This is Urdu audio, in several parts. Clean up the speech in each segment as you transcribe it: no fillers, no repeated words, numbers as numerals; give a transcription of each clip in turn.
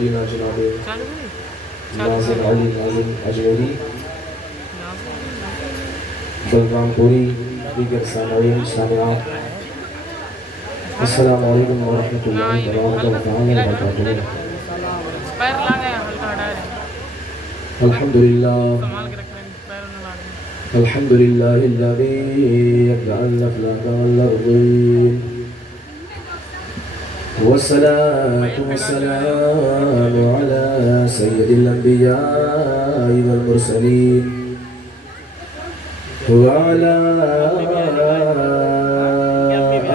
مدینہ جناب ناظم علی ناظم اجمیری بلرام پوری دیگر سامعین سامعات السلام علیکم ورحمۃ اللہ وبرکاتہ۔ الحمدللہ الحمدللہ الذی یبدأ الافلاک والارضین والصلاة والسلام على سید الانبیاء والمرسلین وعلى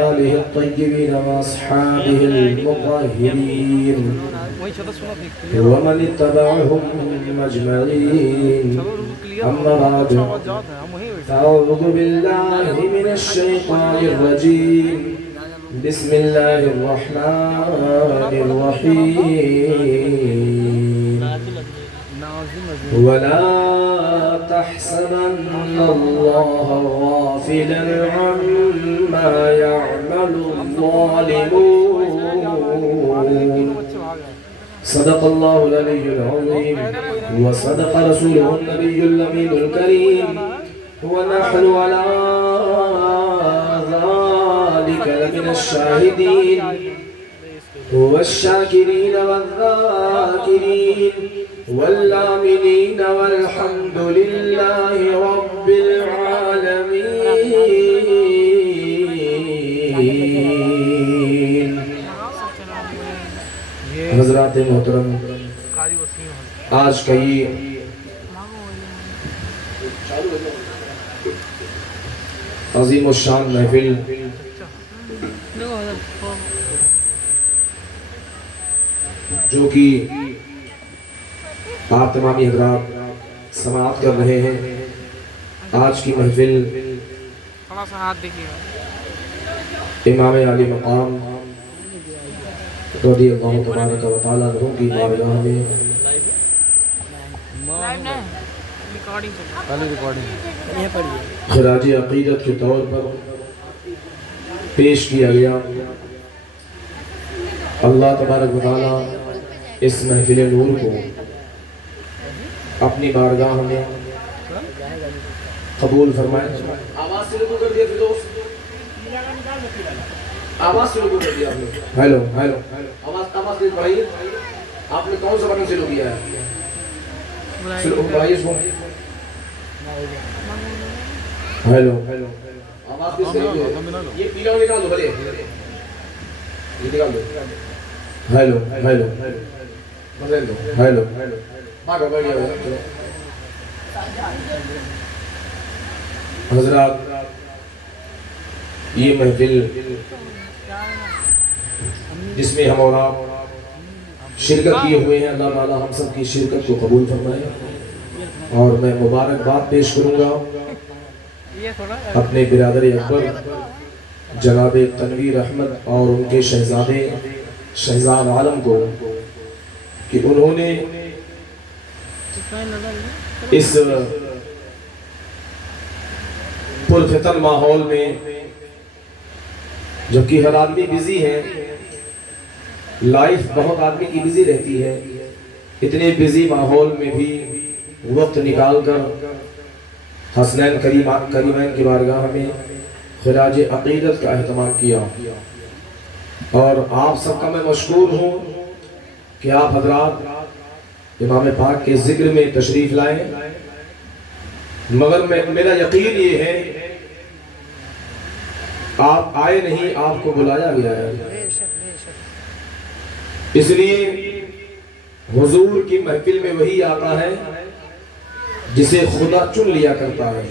آلہ الطیبین واصحابہ المطہرین ومن اتبعهم اجمعین اما بعد فاعوذ باللہ من الشیطان الرجیم بسم اللہ الرحمن الرحیم ولا تحسبن اللہ غافلا عما يعمل الظالمون صدق اللہ العلی العظیم وصدق رسوله النبی الامین الکریم ونحن على ذلك لمن الشاهدين والشاكرين والذاكرين والآمنين والحمد لله رب العالمين۔ حضرات محترم، آج کا یہ عظیم الشان محفل جو کہ آپ تمامی حضرات سماعت کر رہے ہیں، آج کی محفل امام علی مقام رضی اللہ تبارک و تعالی عنہ کی بارگاہ میں خراج عقیدت کے طور پر پیش کیا گیا۔ اللہ تبارک و تعالی اس محفل نور کو اپنی بارگاہ میں قبول فرمائے۔ آواز سے لوگوں کر دیا فردوس، آواز سے لوگوں کر دیا آپ نے، ہیلو ہیلو آواز سے بڑھائیے۔ آپ نے کون سا بٹن سلو کیا ہے؟ سلو بڑھائیے اس کو، ہیلو آواز کس سے یہ پیلا نکال دو، بھلے یہ نکال دو، ہیلو ہیلو ہیلو حضرات، یہ محفل جس میں ہم اور آپ شرکت کیے ہوئے ہیں، اللہ تعالی ہم سب کی شرکت کو قبول فرمائے۔ اور میں مبارکباد پیش کروں گا اپنے برادر اکبر جناب تنویر احمد اور ان کے شہزادے شہزاد عالم کو کہ انہوں نے اس پرفتن ماحول میں، جبکہ ہر آدمی بزی ہے، لائف بہت آدمی کی بزی رہتی ہے، اتنے بزی ماحول میں بھی وقت نکال کر حسنین کریمین کی بارگاہ میں خراج عقیدت کا اہتمام کیا۔ اور آپ سب کا میں مشکور ہوں کہ آپ حضرات امام پاک کے ذکر میں تشریف لائیں، مگر میرا یقین یہ ہے آپ آئے نہیں، آپ کو بلایا گیا ہے۔ اس لیے حضور کی محفل میں وہی آتا ہے جسے خدا چن لیا کرتا ہے،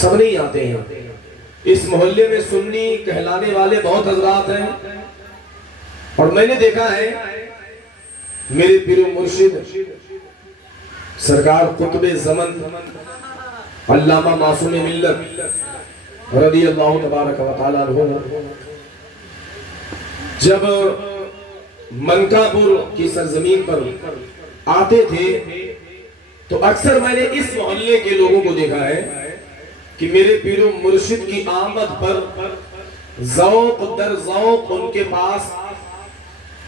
سب نہیں آتے ہیں۔ اس محلے میں سنی کہلانے والے بہت حضرات ہیں، اور میں نے دیکھا ہے میرے پیر و مرشد سرکار قطب زمن علامہ معصوم ملت رضی اللہ تبارک و تعالی عنہ جب منکاپور کی سرزمین پر آتے تھے تو اکثر میں نے اس محلے کے لوگوں کو دیکھا ہے کہ میرے پیر و مرشد کی آمد پر ذوق در ذوق ان کے پاس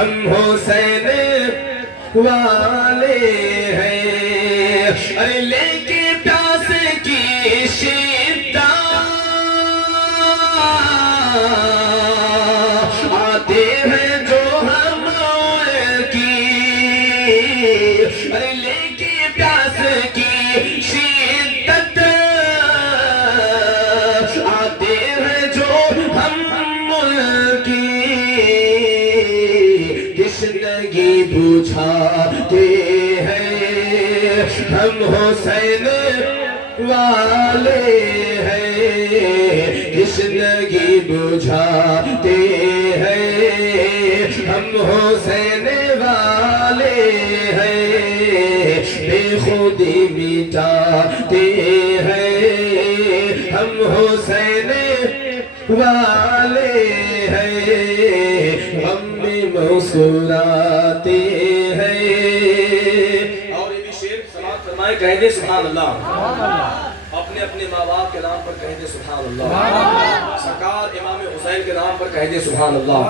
ہم حسین والے ہیں، ارے لے کے پیاس کی شدت آتے ہیں جو ہم کی، ارے لے کے پیاس کی شدت آتے ہیں جو ہم کی، تشنگی بجھاتے ہیں ہم حسین والے ہیں، تشنگی بجھاتے ہیں ہم حسین والے ہیں، بے خودی مٹاتے ہیں ہم حسین والے ہیں، غم میں مسکراتے ہیں۔ اور یہ بھی شعر سماعت فرمائے، کہہ دے سبحان اللہ، اپنے اپنے ماں باپ کے نام پر کہہ دے سبحان اللہ، سرکار امام حسین کے نام پر کہہ دے سبحان اللہ،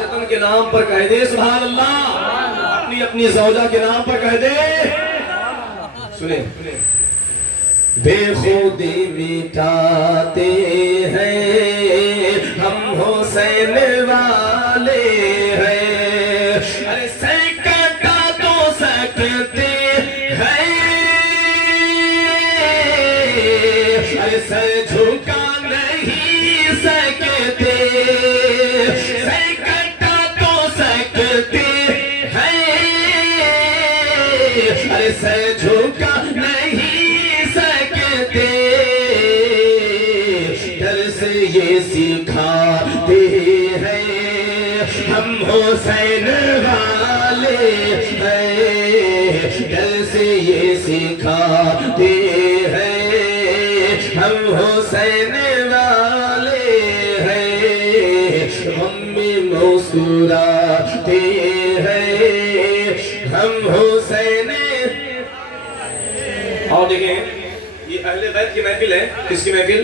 جتن کے نام پر کہہ دے سبحان اللہ، اپنی اپنی زوجہ کے نام پر کہہ دے۔ سنیں، بے خودی مٹاتے ہیں ہم حسین والے ہیں، ارے سر کٹا تو سکتے ہیں، ارے سر جھکا نہیں سکتے، سر کٹا تو سکتے ہیں، ارے سر جھکا نہیں سکتے، ڈر سے یہ سکھاتے ہیں ہم حسین والے ہیں، ڈر سے یہ سکھاتے ہیں ہم حسین والے ہیں، غم میں مسکراتے ہیں ہم حسین۔ اور دیکھیں، یہ اہل بیت کی محفل ہے، کس کی محفل؟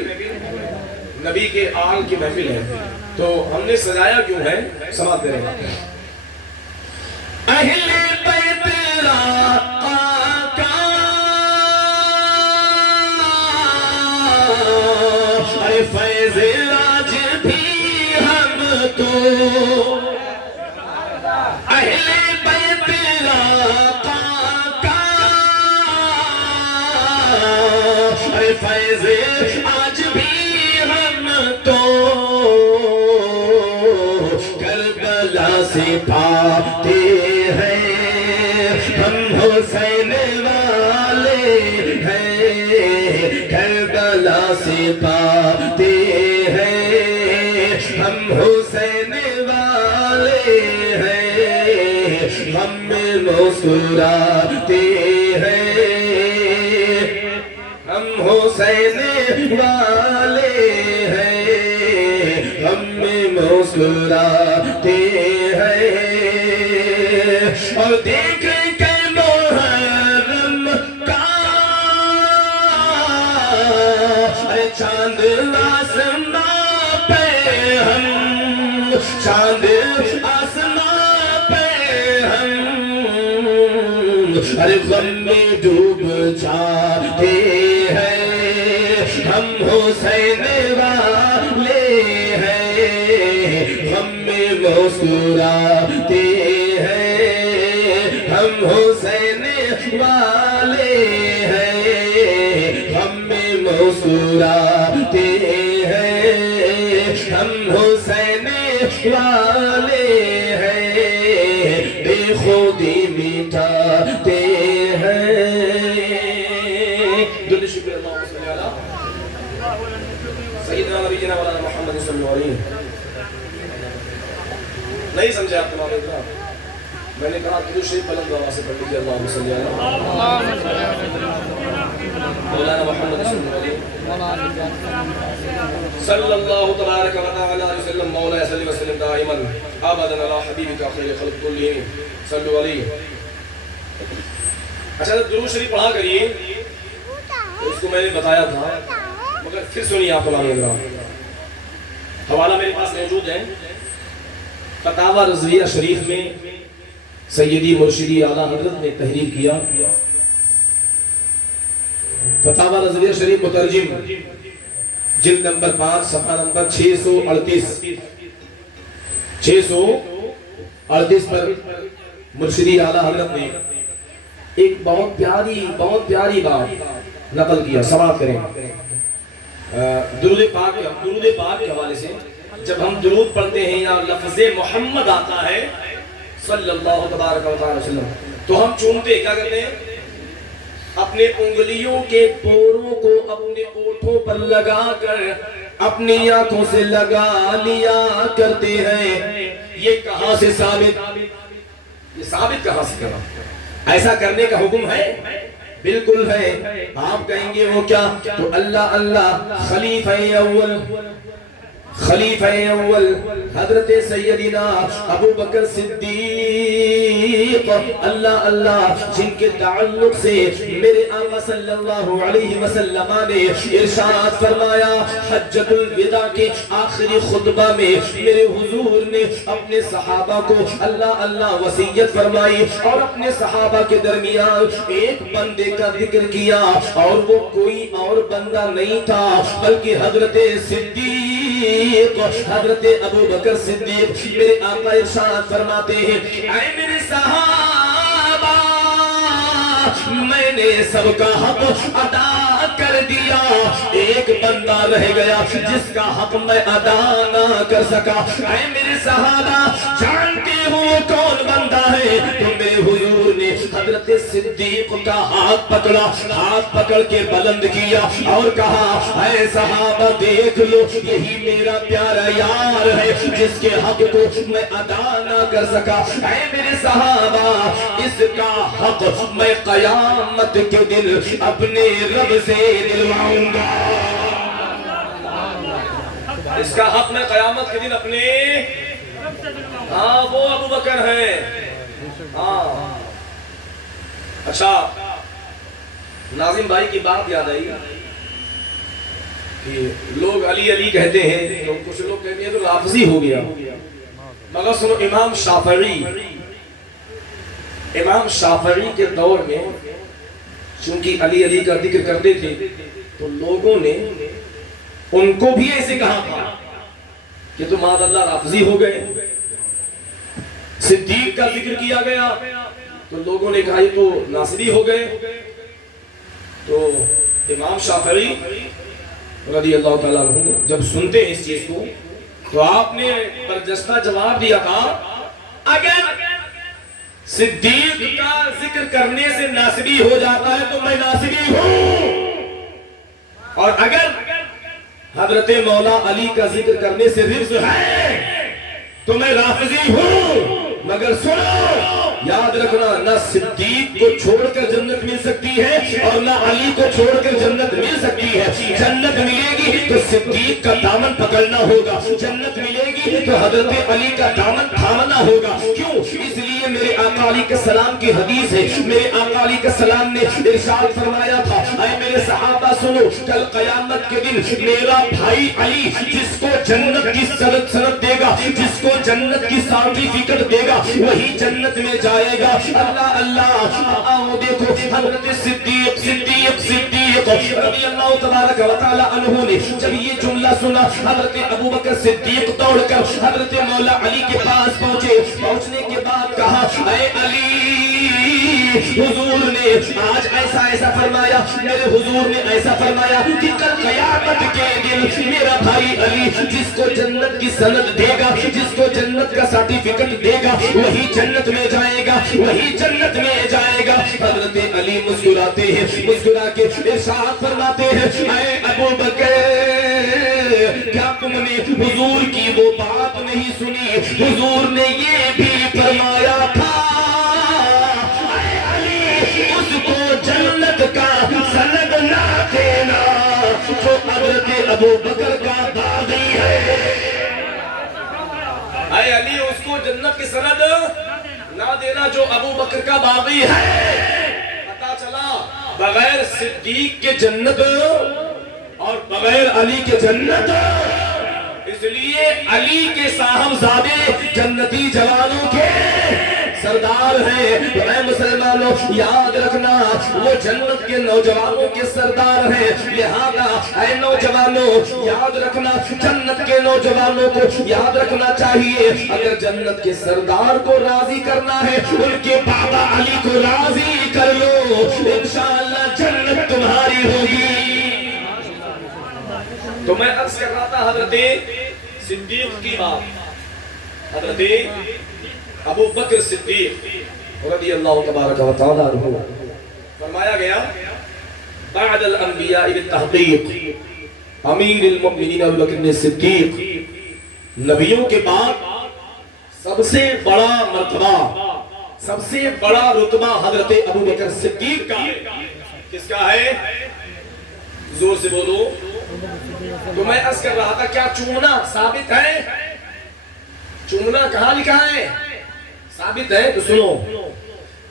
نبی کے آل کی محفل ہے، تو ہم نے سجایا کیوں ہے؟ سماعت کریں۔ اہل بیت آقا کا ارے فیض آج بھی ہم کو، اہل بیت آقا کا ارے فیض آج بھی ہم تو، کربلا سے پاتے ہیں ہم حسین والے ہیں، کربلا سے پاتے ہیں ہم حسین والے ہیں، غم میں مسکراتے ہیں ہم حسین والے ہیں، غم میں مسکراتے ہیں، اور دیکھ کے محرم کا چاند آسمان پہ ہم، چاند آسمان پہ ہم، ارے غم میں ڈوب جاتے ہیں ہم حسین والے ہیں، غم میں مسکراتے ہیں ہم حسین والے ہیں، غم میں مسکراتے ہیں ہم حسین والے ہیں، بے خودی مٹاتے ہیں۔ درود شکر اللہم صلی علی سیدنا نبینا مولانا محمد صلی اللہ علیہ وسلم۔ نہیں سمجھے آپ تمام اکرام، میں نے کہا درود شریف بلند آواز سے پڑھ لیجیے، اللہم صلی علی مولانا محمد صلی اللہ علیہ صلی اللہ تبارک و تعالی علیہ وسلم، مولا صلی وسلم دائما ابدا علی حبیبک خیر خلق کلہم صلی علیہ۔ اچھا درود شریف پڑھا کریے، تو اس کو میں نے بتایا تھا، مگر پھر سنیے آپ تمام اکرام، حوالہ میرے پاس موجود ہے، فتاوی رضویہ شریف میں سیدی مرشدی اعلیٰ حضرت نے تحریر کیا. فتاوی رضویہ شریف مترجم جلد نمبر 5 صفحہ نمبر 638 پر مرشدی اعلیٰ حضرت نے ایک بہت پیاری بات نقل کیا. سماعت کریں. درود پاک کے حوالے سے جب ہم درود پڑھتے ہیں یا لفظ محمد آتا ہے صلی اللہ تبارک و تعالی وسلم تو ہم چومتے کیا کرتے ہیں؟ اپنے انگلیوں کے پوروں کو اپنے ہونٹوں پر لگا کر اپنی آنکھوں سے لگا لیا کرتے ہیں. یہ کہاں سے ثابت؟ یہ ثابت کہاں سے کرنا؟ ایسا کرنے کا حکم ہے؟ بالکل ہے. آپ کہیں گے وہ کیا؟ تو اللہ خلیفہ اول حضرت سیدنا ابو بکر صدیق اللہ جن کے تعلق سے میرے آقا صلی اللہ علیہ وسلم نے ارشاد فرمایا. حجۃ الوداع کے آخری خطبہ میں میرے حضور نے اپنے صحابہ کو اللہ وصیت فرمائی اور اپنے صحابہ کے درمیان ایک بندے کا ذکر کیا اور وہ کوئی اور بندہ نہیں تھا بلکہ حضرت حضرت ابو بکر صدیق. میرے آقا ارشاد فرماتے ہیں اے میرے صحابہ میں نے سب کا حق ادا کر دیا, ایک بندہ رہ گیا جس کا حق میں ادا نہ کر سکا. اے میرے صحابہ جانتے ہو کون بندہ ہے؟ تو میرے حضور نے حضرت صدیق کا ہاتھ پکڑ کے بلند کیا اور کہا اے صحابہ دیکھ لو یہی میرا پیارا یار ہے جس کے حق کو میں ادا نہ کر سکا. اے میرے صحابہ اس کا حق میں قیامت کے دن اپنے رب سے دلواؤں گا. اس کا حق میں قیامت کے دن اپنے وہ ابو بکر ہے. اچھا ناظم بھائی کی بات یاد آئی کہ لوگ علی علی کہتے ہیں تو کچھ لوگ کہتے ہیں تو لافظی ہو گیا. مگر سنو امام شافعی کے دور میں چونکہ علی علی کا ذکر کرتے تھے تو لوگوں نے ان کو بھی ایسے کہا تھا کہ تم معاذ اللہ لافظی ہو گئے. صدیق کا ذکر کیا گیا تو لوگوں نے کہا یہ تو ناصبی ہو گئے. تو امام شافعی رضی اللہ تعالیٰ عنہ جب سنتے ہیں اس چیز کو تو آپ نے برجستہ جواب دیا تھا اگر صدیق کا ذکر کرنے سے ناصبی ہو جاتا ہے تو میں ناصبی ہوں, اور اگر حضرت مولا علی کا ذکر کرنے سے رفض ہے تو میں رافضی ہوں. مگر سنو یاد رکھنا نہ صدیق کو چھوڑ کر جنت مل سکتی ہے اور نہ علی کو چھوڑ کر جنت مل سکتی ہے. جنت ملے گی تو صدیق کا دامن پکڑنا ہوگا, جنت ملے گی تو حضرت علی کا دامن تھامنا ہوگا. کیوں؟ اس لیے میرے آقا علیہ السلام کی حدیث ہے. میرے آقا علیہ السلام نے ارشاد فرمایا تھا اے میرے صحابہ سنو کل قیامت کے دن میرا بھائی علی جس کو جنت کی سند دے گا, جس کو جنت کی سرٹیفکیٹ دے گا وہی جنت میں جائے گا. اللہ آؤ دیکھو حضرت صدیق رضی اللہ تبارک و تعالی عنہ نے جب یہ جملہ سنا حضرت ابو بکر صدیق دوڑ کر حضرت مولا علی کے پاس پہنچے. پہنچنے کے بعد کہا اے علی حضور نے آج ایسا فرمایا, میرے حضور نے ایسا فرمایا کہ کل قیامت کے دن میرا بھائی علی جس کو جنت کی سند دے گا, جس کو جنت کا سرٹیفکیٹ دے گا وہی جنت میں جائے گا, وہی جنت میں جائے گا. حضرت علی مسکراتے ہیں, مسکرا کے ارشاد فرماتے ہیں اے ابو بکر کیا تم نے حضور کی وہ بات نہیں سنی؟ حضور نے یہ بھی فرمایا تھا اے علی اس کو جنت کا سند نہ دینا جو حضرت ابو بکر کا باغی ہے. اے علی اس کو جنت کی سند نہ دینا جو ابو بکر کا باغی ہے. پتا چلا بغیر صدیق کے جنت اور بغیر علی کے جنت. اس اس لیے علی کے صاحبزادے جنتی جوانوں کے سردار ہیں. تو اے مسلمانوں یاد رکھنا وہ جنت کے نوجوانوں کے سردار ہیں. لہذا اے نوجوانوں یاد رکھنا جنت کے نوجوانوں کو یاد رکھنا چاہیے اگر جنت کے سردار کو راضی کرنا ہے ان کے بابا علی کو راضی کر لو, انشاءاللہ جنت تمہاری ہوگی. تو میں عرض کر رہا تھا حضرت صدیق کی بات, حضرت ابو بکر صدیق رضی اللہ تبارک و تعالی عنہ فرمایا گیا بعد الانبیاء بالتحقیق امیر المؤمنین ابو بکر صدیق, نبیوں کے بعد سب سے بڑا مرتبہ سب سے بڑا رتبہ حضرت ابو بکر صدیق کا ہے. کس کا ہے؟ زور سے بولو. تو میں عرض کر رہا تھا کیا چومنا ثابت ہے؟ چومنا کہاں لکھا ہے؟ ثابت ہے تو سنو.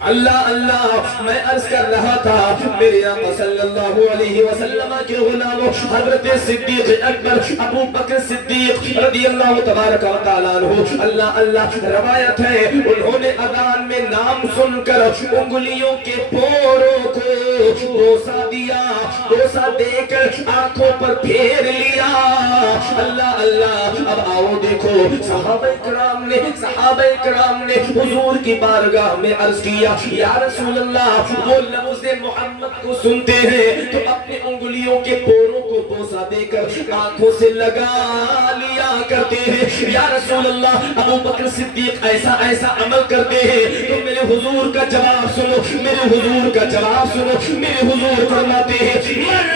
اللہ اللہ میں عرض کر رہا تھا میرے آقا صلی اللہ علیہ وسلم کے غلام حضرت صدیق اکبر ابو بکر صدیق رضی اللہ تبارک و تعالیٰ عنہ اللہ اللہ روایت ہے انہوں نے اذان میں نام سن کر انگلیوں کے پوروں کو بوسہ دیا, بوسہ دے کر آنکھوں پر پھیر لیا. اللہ اللہ. اب آؤ دیکھو صحابہ کرام نے حضور کی بارگاہ میں عرض کیا یا رسول اللہ وہ لفظ محمد کو سنتے ہیں تو اپنے انگلیوں کے پوروں کو بوسہ دے کر آنکھوں سے لگا لیا کرتے ہیں. یا رسول اللہ ابو بکر صدیق ایسا ایسا عمل کرتے ہیں تو میرے حضور کا جواب سنو, میرے حضور کا جواب سنو. میرے حضور فرماتے ہیں من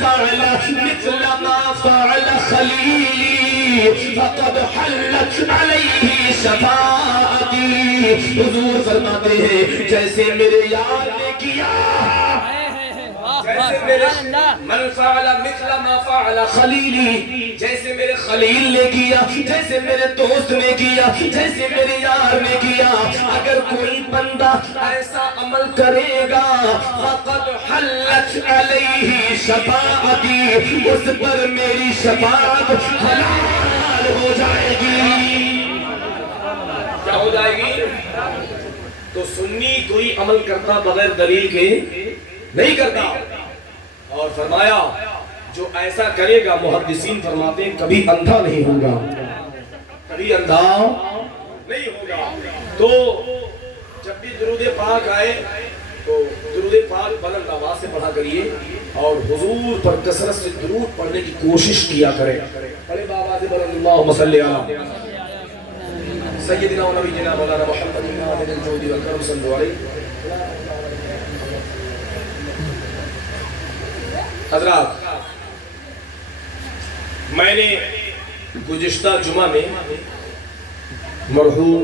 فعل مثل ما فعل خلیلی فقد حلت علیہ شفاعتی. حضور فرماتے ہیں جیسے میرے یار نے کیا, جیسے میرے من فعل مثل ما فعل خلیلی, جیسے میرے خلیل نے کیا, جیسے میرے دوست نے کیا, جیسے میرے یار نے کیا, اگر کوئی بندہ ایسا عمل کرے گا فقد حلت علیہ شفاعتی, اس پر میری شفاعت حلال ہو جائے گی. کیا ہو جائے گی؟ تو سنی کوئی عمل کرتا بغیر دلیل کے نہیں کرتا. اور فرمایا جو ایسا کرے گا محدثین فرماتے ہیں کبھی اندھا نہیں ہوگا, کبھی اندھا نہیں ہوگا. تو جب بھی درود پاک آئے تو درود پاک بلند آواز سے پڑھا کریے اور حضور پر کثرت سے درود پڑھنے کی کوشش کیا کریں. بڑے بابا سے بلند اللہم صلی علی سیدنا و نبینا مولانا محمد بن الجود والکرم صلی علیہ. حضرات میں نے گزشتہ جمعہ میں مرحوم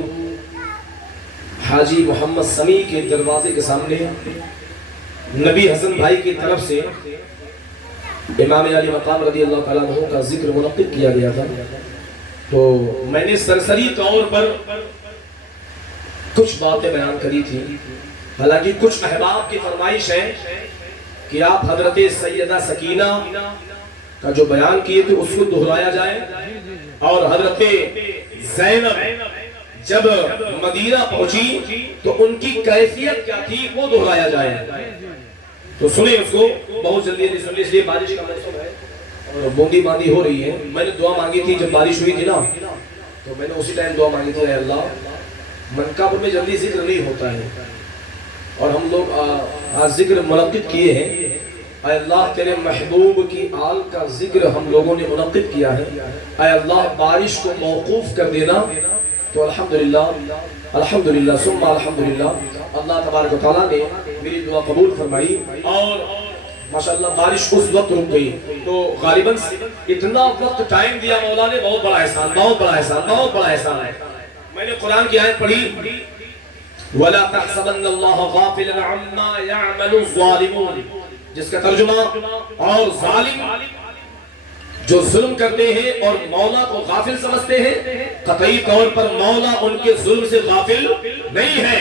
حاجی محمد سمیع کے دروازے کے سامنے نبی حسن بھائی کی طرف سے امام علی مقام رضی اللہ تعالیٰ عنہ کا ذکر منعقد کیا گیا تھا. تو میں نے سرسری طور پر کچھ باتیں بیان کری تھی, حالانکہ کچھ احباب کی فرمائش ہے کہ آپ حضرت سیدہ سکینہ کا جو بیان کیے تھے اس کو دہرایا جائے, اور حضرت زینب جب مدینہ پہنچی تو ان کی کیفیت کیا تھی وہ دہرایا جائے. تو سنیں اس کو بہت جلدی سنیں, اس لیے بارش کا موسم ہے اور بوندی باندی ہو رہی ہے. میں نے دعا مانگی تھی جب بارش ہوئی تھی نا, تو میں نے اسی ٹائم دعا مانگی تھی اے اللہ منکاپور میں جلدی ذکر نہیں ہوتا ہے اور ہم لوگ آج ذکر منعقد کیے ہیں, اے اللہ تیرے محبوب کی آل کا ذکر ہم لوگوں نے منعقد کیا ہے, اے اللہ بارش کو موقوف کر دینا. تو الحمدللہ ثم الحمدللہ اللہ تبارک و تعالیٰ نے میری دعا قبول فرمائی اور ماشاءاللہ بارش اس وقت رک گئی. تو غالباً اتنا وقت ٹائم دیا مولا نے, بہت بڑا احسان, بہت بڑا احسان, بہت بڑا احسان ہے. میں نے قرآن کی آیت پڑھی وَلَا تَحْسَبَنَّ اللَّهَ غَافِلًا عَمَّا يَعْمَلُ الظَّالِمُونَ, جس کا ترجمہ اور ظالم جو ظلم کرتے ہیں اور مولا کو غافل سمجھتے ہیں, قطعی طور پر مولا ان کے ظلم سے غافل نہیں ہے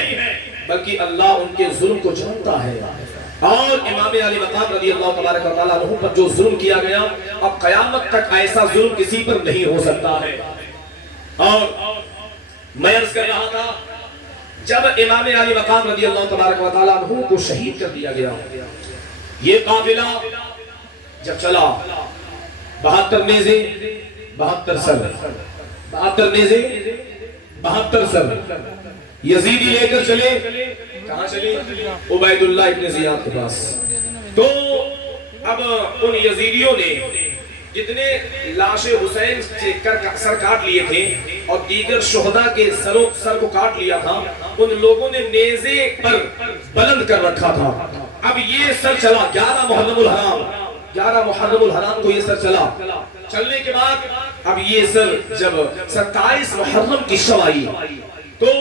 بلکہ اللہ ان کے ظلم کو جانتا ہے. اور امام علی مقام رضی اللہ تبارک و تعالیٰ عنہ پر جو ظلم کیا گیا، اب قیامت تک ایسا ظلم کسی پر نہیں ہو سکتا ہے۔ اور میں عرض کر رہا تھا، جب امام علی مقام رضی اللہ تبارک و تعالیٰ عنہ کو شہید کر دیا گیا، یہ قافلہ جب چلا 72 نیزے 72 سر، 72 نیزے 72 سر یزیدی لے کر چلے، کہاں چلے؟ عبید اللہ ابن زیاد کے پاس۔ تو اب ان یزیدیوں نے جتنے لاش حسین سے سر کاٹ لیے تھے اور دیگر شہداء کے سر کو کاٹ لیا تھا، ان لوگوں نے نیزے پر بلند کر رکھا تھا۔ اب یہ سر چلا 11 محرم الحرام، 11 محرم الحرام کو یہ سر چلا۔ چلنے کے بعد اب یہ سر جب 27 محرم کی شب آئی تو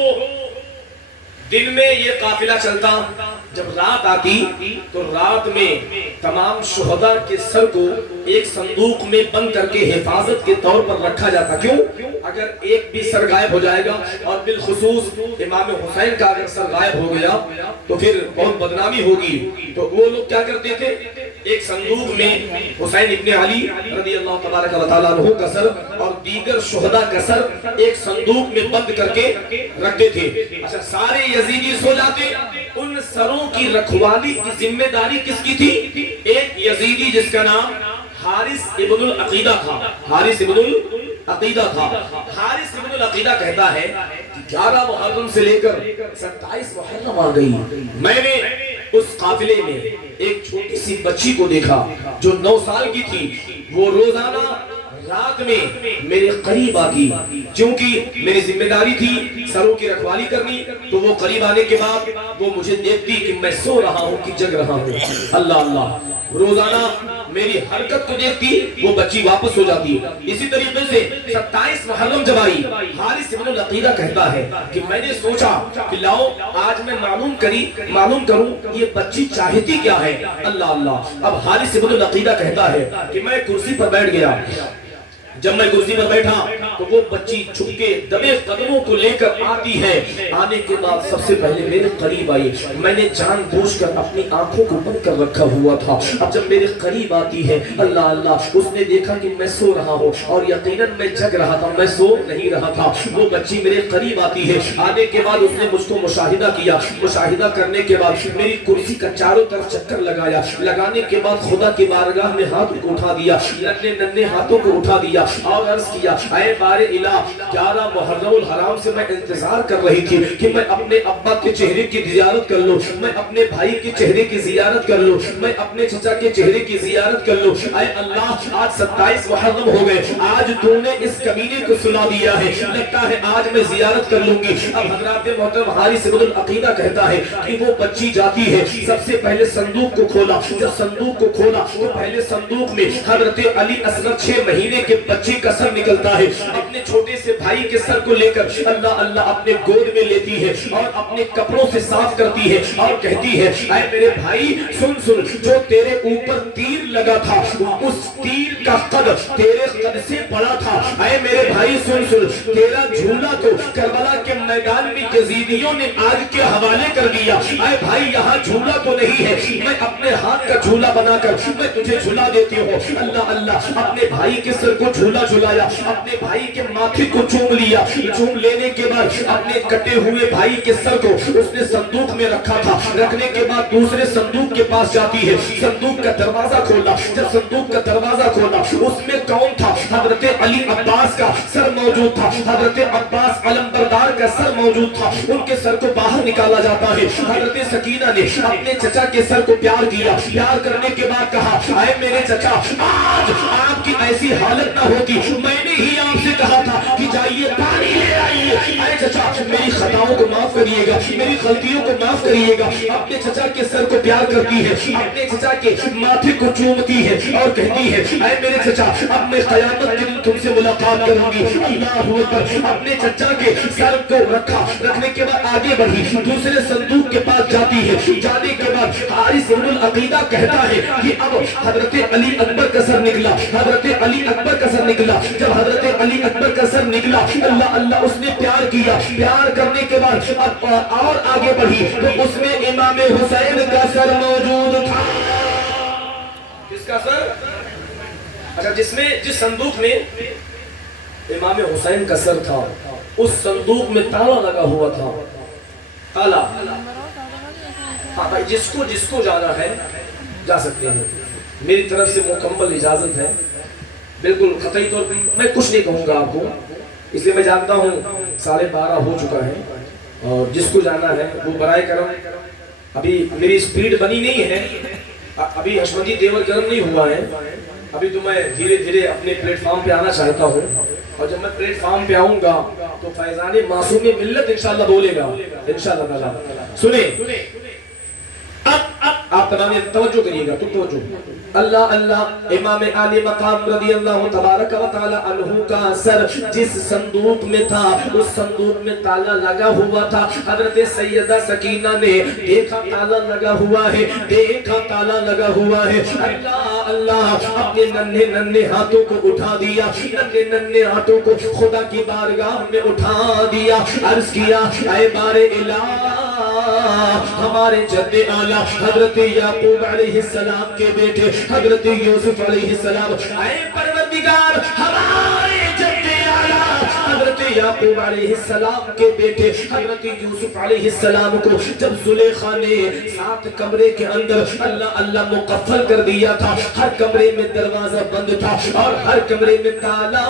دن میں یہ قافلہ چلتا، جب رات آتی تو رات میں تمام شہداء کے سر کو ایک صندوق میں بند کر کے حفاظت کے طور پر رکھا جاتا۔ کیوں؟ اگر ایک بھی سر غائب ہو جائے گا، اور بالخصوص امام حسین کا اگر سر غائب ہو گیا تو پھر بہت بدنامی ہوگی۔ تو وہ لوگ کیا کرتے تھے؟ ایک صندوق میں حسین ابن علی رضی اللہ تبارک و تعالیٰ عنہ کا سر اور دیگر شہداء کا سر ایک صندوق میں بند کر کے رکھتے تھے۔ اچھا، سارے یزیدی سو جاتے، ان سروں کی رکھوالی کی ذمہ داری کس کی تھی؟ ایک یزیدی جس کا نام حارث ابن العقیدہ تھا، حارث ابن العقیدہ تھا۔ حارث ابن العقیدہ کہتا ہے کہ 11 محرم سے لے کر 27 محرم آ گئی، میں نے اس قافلے میں ایک چھوٹی سی بچی کو دیکھا جو 9 سال کی تھی، وہ روزانہ رات میں میرے قریب آتی، چونکہ میری ذمہ داری تھی سروں کی رکھوالی کرنی، تو وہ قریب آنے کے بعد وہ مجھے دیکھتی کہ میں سو رہا ہوں کہ جگ رہا ہوں۔ اللہ اللہ، روزانہ میری حرکت کو دیکھتی، وہ بچی واپس ہو جاتی۔ اسی طریقے سے 27 محرم جب آئی، حارث ابن العقیدہ کہتا ہے کہ میں نے سوچا کہ لاؤ آج میں معلوم کروں یہ بچی چاہتی کیا ہے۔ اللہ اللہ، اب حارث ابن العقیدہ کہتا ہے کہ میں کرسی پر بیٹھ گیا، جب میں کرسی پر بیٹھا تو وہ بچی چھپ کے دبے قدموں کو لے کر آتی ہے۔ آنے کے بعد سب سے پہلے میرے قریب آئی، میں نے جان بوجھ کر اپنی آنکھوں کو بند کر رکھا ہوا تھا۔ اب جب میرے قریب آتی ہے، اللہ اللہ، اس نے دیکھا کہ میں سو رہا ہوں اور یقیناً میں جگ رہا تھا، میں سو نہیں رہا تھا۔ وہ بچی میرے قریب آتی ہے، آنے کے بعد اس نے مجھ کو مشاہدہ کیا، مشاہدہ کرنے کے بعد میری کرسی کا چاروں طرف چکر لگایا، لگانے کے بعد خدا کی بارگاہ میں ہاتھ کو اٹھا دیا، ننھے ہاتھوں کو اٹھا دیا اور عرض کیا، اے بار الہ، 11 محرم الحرام سے میں انتظار کر رہی تھی کہ میں اپنے ابا کے چہرے کی زیارت کر لوں، میں اپنے بھائی کے چہرے کی زیارت کر لوں، میں اپنے چچا کے چہرے کی زیارت کر لوں۔ اے اللہ، آج 27 محرم ہو گئے، آج تو نے اس کمینے کو سلا دیا ہے، لگتا ہے آج میں زیارت کر لوں گی۔ اب حضرات محترم حارث ابن العقیدہ کہتا ہے کہ وہ بچی جاتی ہے، سب سے پہلے صندوق کو کھولا، جب صندوق کو کھولا تو پہلے صندوق میں حضرت علی اصغر 6 مہینے کے بچے کا سر نکلتا ہے، اپنے چھوٹے سے بھائی کے سر کو لے کر اللہ اللہ اپنے گود میں لیتی ہے اور اپنے کپڑوں سے صاف کرتی ہے اور کہتی ہے، اے میرے بھائی سن، جو تیرے اوپر تیر لگا تھا اس تیر کا قد تیرے قد سے بڑا تھا۔ اے میرے بھائی سن، تیرا جھولا تو کربلا کے میدان میں یزیدیوں نے آگ کے حوالے کر دیا۔ اے بھائی یہاں جھولا تو نہیں ہے، میں اپنے ہاتھ کا جھولا بنا کر میں تجھے جھولا دیتی ہوں۔ اللہ اللہ، اپنے بھائی کے سر کو جھولا جھلایا، اپنے بھائی کے ماتھے کو چوم لیا، چوم لینے کے بعد اپنے کٹے ہوئے بھائی کے سر کو اس نے صندوق میں رکھا تھا، رکھنے کے بعد دوسرے صندوق کے پاس جاتی ہے، صندوق کا دروازہ کھولا، جب صندوق کا دروازہ کھولا اس میں کون تھا؟ حضرت علی عباس کا سر موجود تھا، حضرت عباس علمبردار کا سر موجود تھا، ان کے سر کو باہر نکالا جاتا ہے۔ حضرت سکینہ نے اپنے چچا کے سر کو پیار کیا، پیار کرنے کے بعد کہا، اے میرے چچا، آج آپ کی ایسی حالت نہ ہوتی، میں نے ہی آپ سے کہا تھا کہ جائیے پانی لے آئیے۔ اے چچا، میری خطاؤں کو معاف کریے گا، میری غلطیوں کو معاف کریے گا۔ اپنے چچا کے سر کو پیار کرتی ہے، اپنے چچا کے ماتھے کو چومتی ہے اور کہتی ہے، اے میرے چچا، اب میں قیامت کے دن تم سے ملاقات کروں گی۔ اللہ اکبر، اپنے چچا کے سر کو رکھا، رکھنے کے بعد آگے بڑھی، دوسرے صندوق کے پاس جاتی ہے، جانے کے بعد حارث ابن العقیدہ کہتا ہے کہ اب حضرت علی اکبر کا سر نکلا، حضرت علی اکبر کا سر نکلا۔ جب حضرت علی اکبر کا سر نکلا، اللہ اللہ، اس نے پیار کیا، پیار کرنے کے بعد اور آگے بڑھی تو اس میں امام حسین کا سر موجود تھا. کس کا سر؟ اچھا جس صندوق میں امام حسین کا سر تھا اس صندوق میں تالا لگا ہوا تھا. تالا. ہاں بھائی جس کو جانا ہے جا سکتے ہیں. میری طرف سے مکمل اجازت ہے. بالکل قطعی طور پر میں کچھ نہیں کہوں گا آپ کو، اس لیے میں جانتا ہوں 12:30 ہو چکا ہے اور جس کو جانا ہے وہ برائے کرم. ابھی میری سپیڈ بنی نہیں ہے، ابھی حشمتی دیور گرم نہیں ہوا ہے. ابھی تو میں دھیرے دھیرے اپنے پلیٹ فارم پہ آنا چاہتا ہوں اور جب میں پلیٹ فارم پہ آؤں گا تو فیضان معصوم ملت انشاءاللہ بولے گا انشاءاللہ تعالی. سنیں آپ تمام توجہ کریے گا. تو توجہ. اللہ اللہ امام علی مقام رضی اللہ تبارک و تعالی عنہ کا سر جس صندوق میں تھا اس صندوق میں تالا لگا ہوا تھا. حضرت سیدہ سکینہ نے دیکھا تالا لگا ہوا ہے، دیکھا تالا لگا ہوا ہے. اللہ اللہ اپنے ننھے ننھے ہاتھوں کو اٹھا دیا، ننھے ننھے ہاتھوں کو خدا کی بارگاہ میں اٹھا دیا. عرض کیا اے بار الہ ہمارے جد اعلیٰ حضرت یعقوب علیہ السلام کے بیٹے حضرت یوسف علیہ السلام، اے پروردگار ہمارے جد اعلیٰ حضرت یعقوب علیہ السلام کے بیٹے حضرت یوسف علیہ السلام کو جب زلیخا نے 7 کمرے کے اندر اللہ اللہ مقفل کر دیا تھا، ہر کمرے میں دروازہ بند تھا اور ہر کمرے میں تالا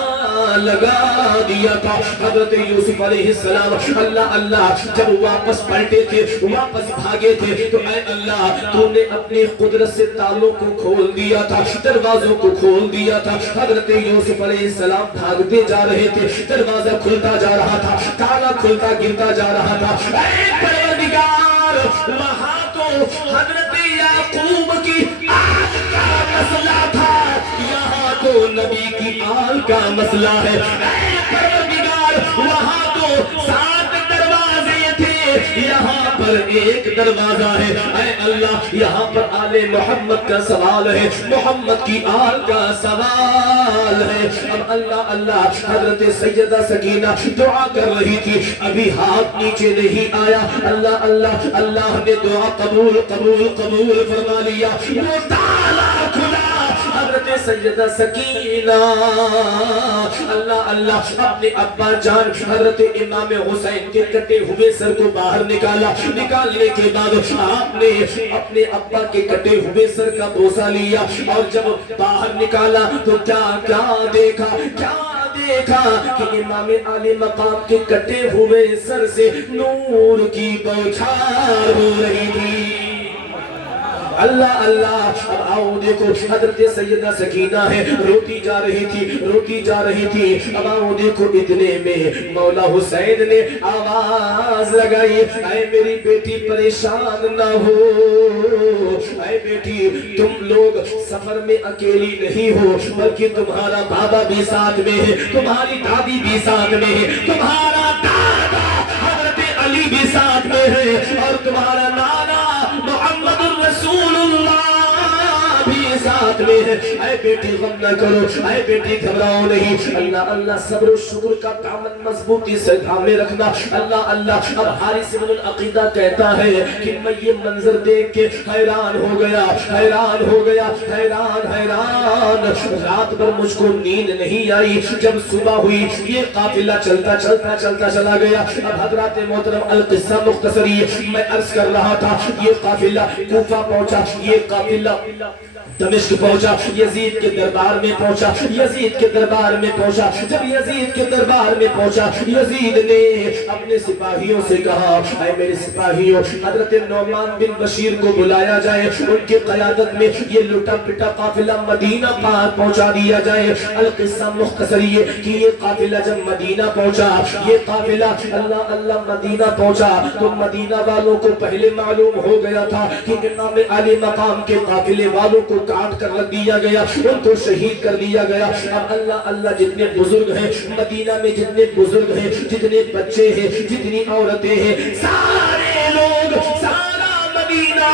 لگا دیا تھا. حضرت یوسف علیہ السلام اللہ اللہ جب واپس پلٹے تھے، واپس بھاگے تھے تو اے اللہ تو نے اپنی قدرت سے تالوں کو کھول دیا تھا، دروازوں کو کھول دیا تھا. حضرت یوسف علیہ السلام بھاگتے جا رہے تھے، دروازہ کھلتا جا رہا تھا، تالا کھلتا گرتا جا رہا تھا. اے پروردگار وہاں تو حضرت یعقوب کی آل کا مسئلہ تھا، یہاں تو نبی کی آل کا مسئلہ ہے. اے پروردگار وہاں تو 7 دروازے تھے، یہاں پر ایک دروازہ ہے. اے اللہ یہاں پر آل محمد کا سوال ہے، محمد کی آل کا سوال ہے. اب اللہ اللہ حضرت سیدہ سکینہ دعا کر رہی تھی، ابھی ہاتھ نیچے نہیں آیا. اللہ اللہ اللہ نے دعا قبول قبول قبول فرما لیا. وہ تالا کھلا. حضرت سیدہ سکینہ اللہ اللہ اپنے ابا جان حضرت امام حسین کے کٹے ہوئے سر کو باہر نکالا. نکالنے کے بعد آپ نے اپنے ابا کے کٹے ہوئے سر کا بوسہ لیا اور جب باہر نکالا تو کیا دیکھا کہ امام علی مقام کے کٹے ہوئے سر سے نور کی بوچھار ہو رہی تھی. اللہ اللہ اب آؤ دیکھو حضرت سیدہ سکینہ ہے، روتی جا رہی تھی. اب آؤ دیکھو اتنے میں مولا حسین نے آواز لگائی، اے میری بیٹی پریشان نہ ہو، اے بیٹی تم لوگ سفر میں اکیلی نہیں ہو بلکہ تمہارا بابا بھی ساتھ میں ہے، تمہاری دادی بھی ساتھ میں ہے، تمہارا دادا حضرت علی بھی ساتھ میں ہے اور تمہارا نانا محمد الرسول اللہ بھی ساتھ میں ہے. اے بیٹی غم نہ کرو، اے بیٹی گھبراؤ نہیں. اللہ اللہ صبر و شکر کا دامن مضبوطی سے تھامے رکھنا. اللہ اللہ اب حارث بن العقیدہ کہتا ہے کہ میں یہ منظر دیکھ کے حیران ہو گیا. رات بھر مجھ کو نیند نہیں آئی. جب صبح ہوئی یہ قافلہ چلتا چلا گیا. اب حضرات محترم القصہ مختصری میں عرض کر رہا تھا. یہ قافلہ کوفہ پہنچا، یہ قافلہ دمشق پہنچا، یزید کے دربار میں پہنچا. جب یزید کے دربار میں پہنچا یزید نے اپنے سپاہیوں سے کہا، اے میرے سپاہیوں حضرت نعمان بن بشیر کو بلایا جائے، ان کی قیادت میں یہ لٹا پٹا قافلہ مدینہ پار پہنچا دیا جائے. القصہ مختصر یہ کہ یہ قافلہ جب مدینہ پہنچا، یہ قافلہ اللہ اللہ مدینہ پہنچا تو مدینہ والوں کو پہلے معلوم ہو گیا تھا کہ امام علی مقام کے قافلے والوں کو کاٹ کر رکھ دیا گیا، ان کو شہید کر دیا گیا. اب اللہ اللہ جتنے بزرگ ہیں مدینہ میں، جتنے بزرگ ہیں، جتنے بچے ہیں، جتنی عورتیں ہیں، سارے لوگ، سارا مدینہ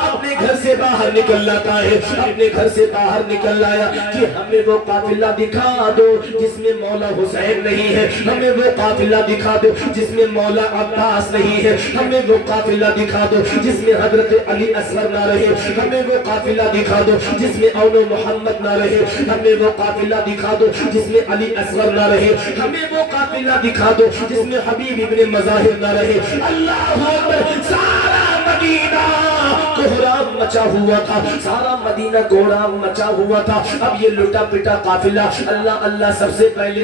اپنے گھر سے باہر نکل لاتا ہے، اپنے گھر سے باہر نکل آیا کہ ہمیں وہ قافلہ دکھا دو جس میں مولا حسین نہیں ہے، ہمیں وہ قافلہ دکھا دو جس میں مولا عباس نہیں ہے، ہمیں وہ قافلہ دکھا دو جس میں حضرت علی اصغر نہ رہے، ہمیں وہ قافلہ دکھا دو جس میں اول محمد نہ رہے، ہمیں وہ قافلہ دکھا دو جس میں علی اصغر نہ رہے، ہمیں وہ قافلہ دکھا دو جس میں حبیب ابن مظاہر نہ رہے۔ اللہ اکبر، سارا مدینہ کوہرام مچا ہوا تھا، سارا مدینہ کوہرام مچا ہوا تھا۔ اب یہ لٹا پٹا قافلہ اللہ اللہ سب سے پہلے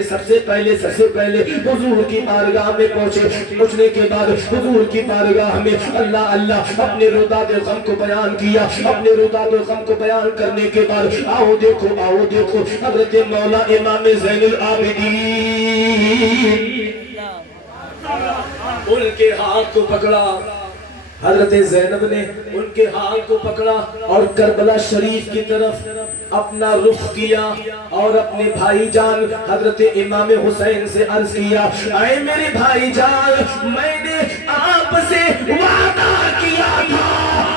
حضور کی بارگاہ میں پہنچنے کے بعد حضور کی بارگاہ میں اللہ اللہ اپنے روداد غم کو بیان کیا۔ اپنے روداد غم کو بیان کرنے کے بعد آؤ دیکھو حضرت مولا امام زین العابدین ان کے ہاتھ کو پکڑا، حضرت زینب نے ان کے ہاتھ کو پکڑا اور کربلا شریف کی طرف اپنا رخ کیا اور اپنے بھائی جان حضرت امام حسین سے عرض کیا، اے میرے بھائی جان، میں نے آپ سے وعدہ کیا تھا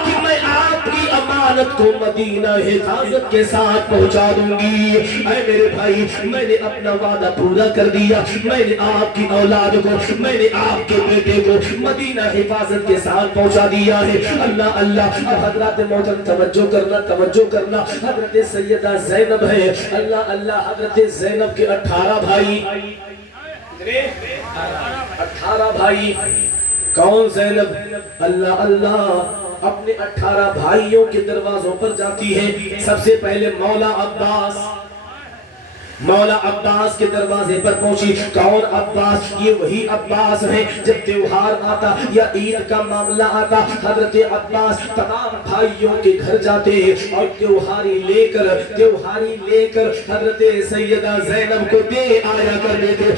کہ میں آپ کی امانت کو مدینہ حفاظت کے ساتھ پہنچا دوں گی۔ اے میرے بھائی، میں نے اپنا وعدہ پورا کر دیا، میں نے آپ کی اولاد کو، میں نے آپ کے بیٹے کو مدینہ حفاظت کے ساتھ پہنچا دیا ہے۔ اللہ اللہ، اب حضرات محترم توجہ کرنا، حضرت سیدہ زینب ہے، اللہ اللہ، حضرت زینب کے 18 بھائی، 18 بھائی، کون زینب؟ اللہ اللہ، اپنے 18 بھائیوں کے دروازوں پر جاتی ہے۔ سب سے پہلے مولا عباس کے دروازے پر پہنچی۔ کون عباس؟ یہ وہی عباس ہے جب تیوہار آتا یا عید کا معاملہ آتا، حضرت عباس تمام بھائیوں کے گھر جاتے اور تیوہاری لے کر حضرت سیدہ زینب کو دے آیا کرتے تھے۔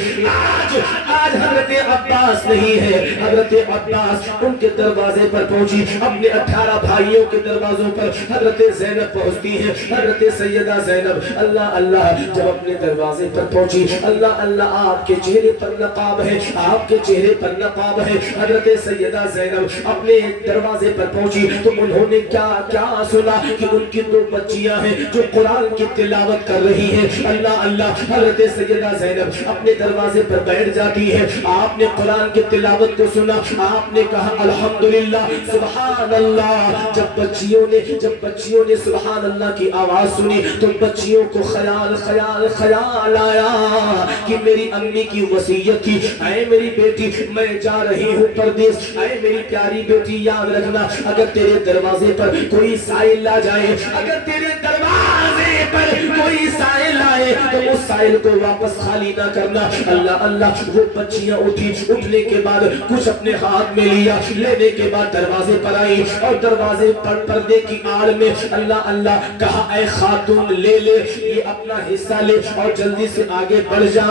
آج حضرت عباس نہیں ہے، حضرت عباس ان کے دروازے پر پہنچی، اپنے 18 بھائیوں کے دروازوں پر حضرت زینب پہنچتی ہے۔ حضرت سیدہ زینب اللہ اللہ جب اپنے دروازے پر پہنچی، اللہ اللہ، آپ کے چہرے پر نقاب ہے، آپ کے چہرے پر نقاب ہے۔ حضرت سیدہ زینب اپنے دروازے پر پہنچی تو انہوں نے کیا سنا کہ ان کی 2 بچیاں ہیں جو قرآن کی تلاوت کر رہی ہیں۔ اللہ اللہ، حضرت سیدہ زینب اپنے دروازے پر بیٹھ جاتی ہے۔ آپ نے قرآن کی تلاوت کو سنا، آپ نے کہا الحمدللہ سبحان اللہ۔ جب بچیوں نے سبحان اللہ کی آواز سنی تو بچیوں کو خیال آیا کہ میری امی کی وصیت تھی، اے میری بیٹی میں جا رہی ہوں پردیس، اے میری پیاری بیٹی یاد رکھنا، اگر تیرے دروازے پر کوئی سائل آ جائے، اگر تیرے دروازے پر کوئی سائل آئے تو اس سائل کو واپس خالی نہ کرنا۔ اللہ اللہ، وہ بچیاں اٹھنے کے بعد کچھ اپنے ہاتھ میں لیا، لینے کے بعد دروازے پر آئی اور دروازے پر پردے کی آڑ میں اللہ اللہ کہا، اے خاتون لے یہ اپنا حصہ لے اور جلدی سے آگے بڑھ جا۔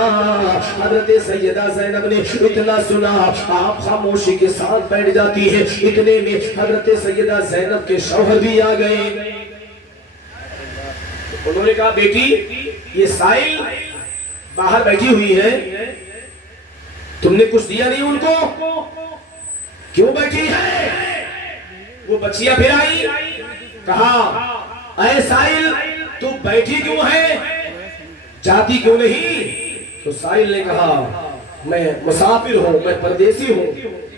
حضرت سیدہ زینب نے اتنا سنا، آپ خاموشی کے ساتھ بیٹھ جاتی ہے۔ اتنے میں حضرت سیدہ زینب کے شوہر بھی آ گئے۔ انہوں نے کہا، بیٹی یہ سائل باہر بیٹھی ہوئی ہے، تم نے کچھ دیا نہیں ان کو، کیوں بیٹھی ہے؟ وہ بچیاں پھر آئی، کہا، اے سائل تو بیٹھی کیوں ہے، جاتی کیوں نہیں؟ تو سائل نے کہا، میں مسافر ہوں، میں پردیسی ہوں،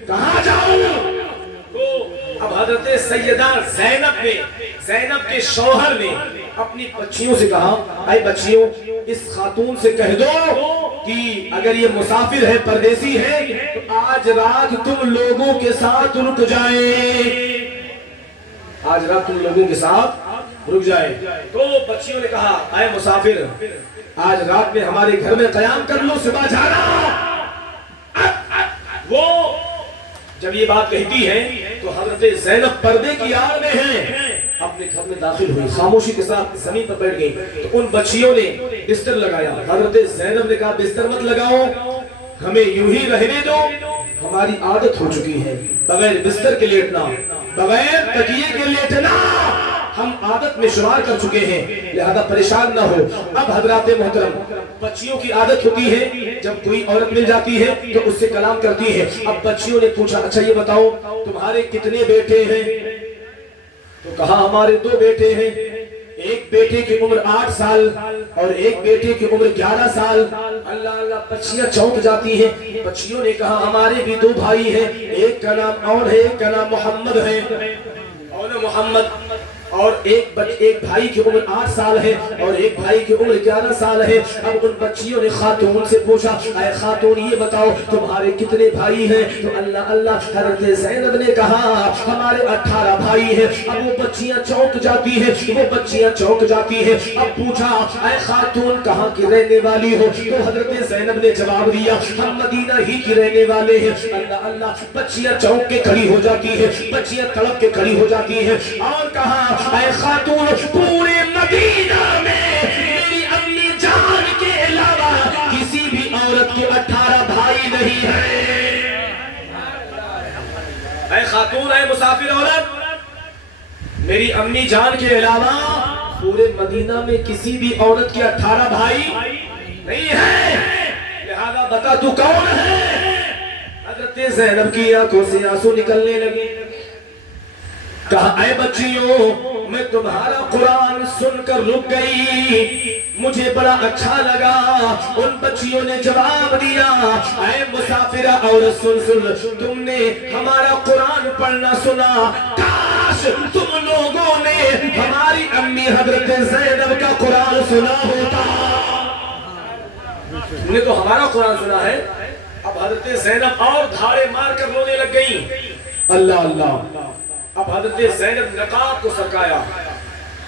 کہاں جاؤں؟ تو اب حضرت سیدہ زینب کے شوہر نے اپنی بچیوں سے کہا، اے بچیوں اس خاتون سے کہہ دو کہ اگر یہ مسافر ہے، پردیسی ہے، تو آج رات تم لوگوں کے ساتھ رک جائے، آج رات تم لوگوں کے ساتھ رک جائے۔ تو بچیوں نے کہا، اے مسافر آج رات میں ہمارے گھر میں قیام کر لو، صبح جانا۔ وہ جب یہ بات کہتی ہے تو حضرت زینب پردے کی آڑ میں ہیں، اپنے گھر میں داخل ہوئی، خاموشی کے ساتھ زمین پر بیٹھ گئی۔ تو ان بچیوں نے بستر لگایا، حضرت زینب نے کہا، بستر مت لگاؤ، ہمیں یوں ہی رہنے دو، ہماری عادت ہو چکی ہے بغیر بستر کے لیٹنا، بغیر تکیے کے لیٹنا، ہم عادت میں شمار کر چکے ہیں، لہذا پریشان نہ ہو۔ اب حضرات محترم، بچیوں کی عادت ہوتی ہے جب کوئی عورت مل جاتی ہے تو اس سے کلام کرتی ہے۔ اب بچیوں نے پوچھا، اچھا یہ بتاؤ تمہارے کتنے بیٹے ہیں؟ تو کہا ہمارے دو بیٹے ہیں، ایک بیٹے کی عمر 8 سال اور ایک بیٹے کی عمر 11 سال۔ اللہ اللہ بچیاں چونک جاتی ہیں۔ بچیوں نے کہا ہمارے بھی 2 بھائی ہیں، ایک کا نام اور ہے، ایک کا نام محمد ہے، اور محمد، اور ایک بھائی کی عمر 8 سال ہے اور ایک بھائی کی عمر 11 سال ہے۔ اب ان بچیوں نے خاتون سے پوچھا اے خاتون یہ بتاؤ تمہارے کتنے بھائی ہیں؟ تو اللہ اللہ حضرت زینب نے کہا ہمارے 18 بھائی ہیں۔ اب وہ بچیاں چونک جاتی ہیں، وہ بچیاں چونک جاتی ہیں۔ اب پوچھا اے خاتون کہاں کی رہنے والی ہو؟ تو حضرت زینب نے جواب دیا ہم مدینہ ہی کی رہنے والے ہیں۔ اللہ اللہ بچیاں چونک کے کھڑی ہو جاتی ہیں، بچیاں تڑپ کے کھڑی ہو جاتی ہیں اور کہا اے خاتون پورے مدینہ میں میری امی جان کے علاوہ کسی بھی عورت کے 18 بھائی نہیں ہیں۔ اے خاتون، اے مسافر عورت، میری امی جان کے علاوہ پورے مدینہ میں کسی بھی عورت کے 18 بھائی نہیں ہیں، لہذا بتا تو کون ہے؟ حضرت زینب کی آنکھوں سے آنسو نکلنے لگے۔ کہا اے بچیوں میں تمہارا قرآن سن کر رک گئی، مجھے بڑا اچھا لگا۔ ان بچیوں نے جواب دیا اے مسافرہ عورت سن تم نے ہمارا قرآن پڑھنا سنا، کاش تم لوگوں نے ہماری امی حضرت زینب کا قرآن سنا ہوتا۔ تم نے تو ہمارا قرآن سنا ہے۔ اب حضرت زینب اور دھاڑے مار کر رونے لگ گئی۔ اللہ اللہ، اب حضرت زینب نقاب کو سرکایا،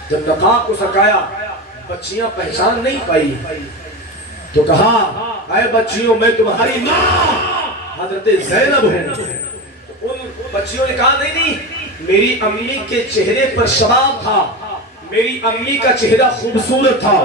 جب نقاب کو سرکایا بچیاں پہچان نہیں پائی تو کہا اے بچیوں میں تمہاری ماں حضرت زینب ہوں۔ ان بچیوں نے کہا نہیں میری امی کے چہرے پر شباب تھا، میری امی کا چہرہ خوبصورت تھا،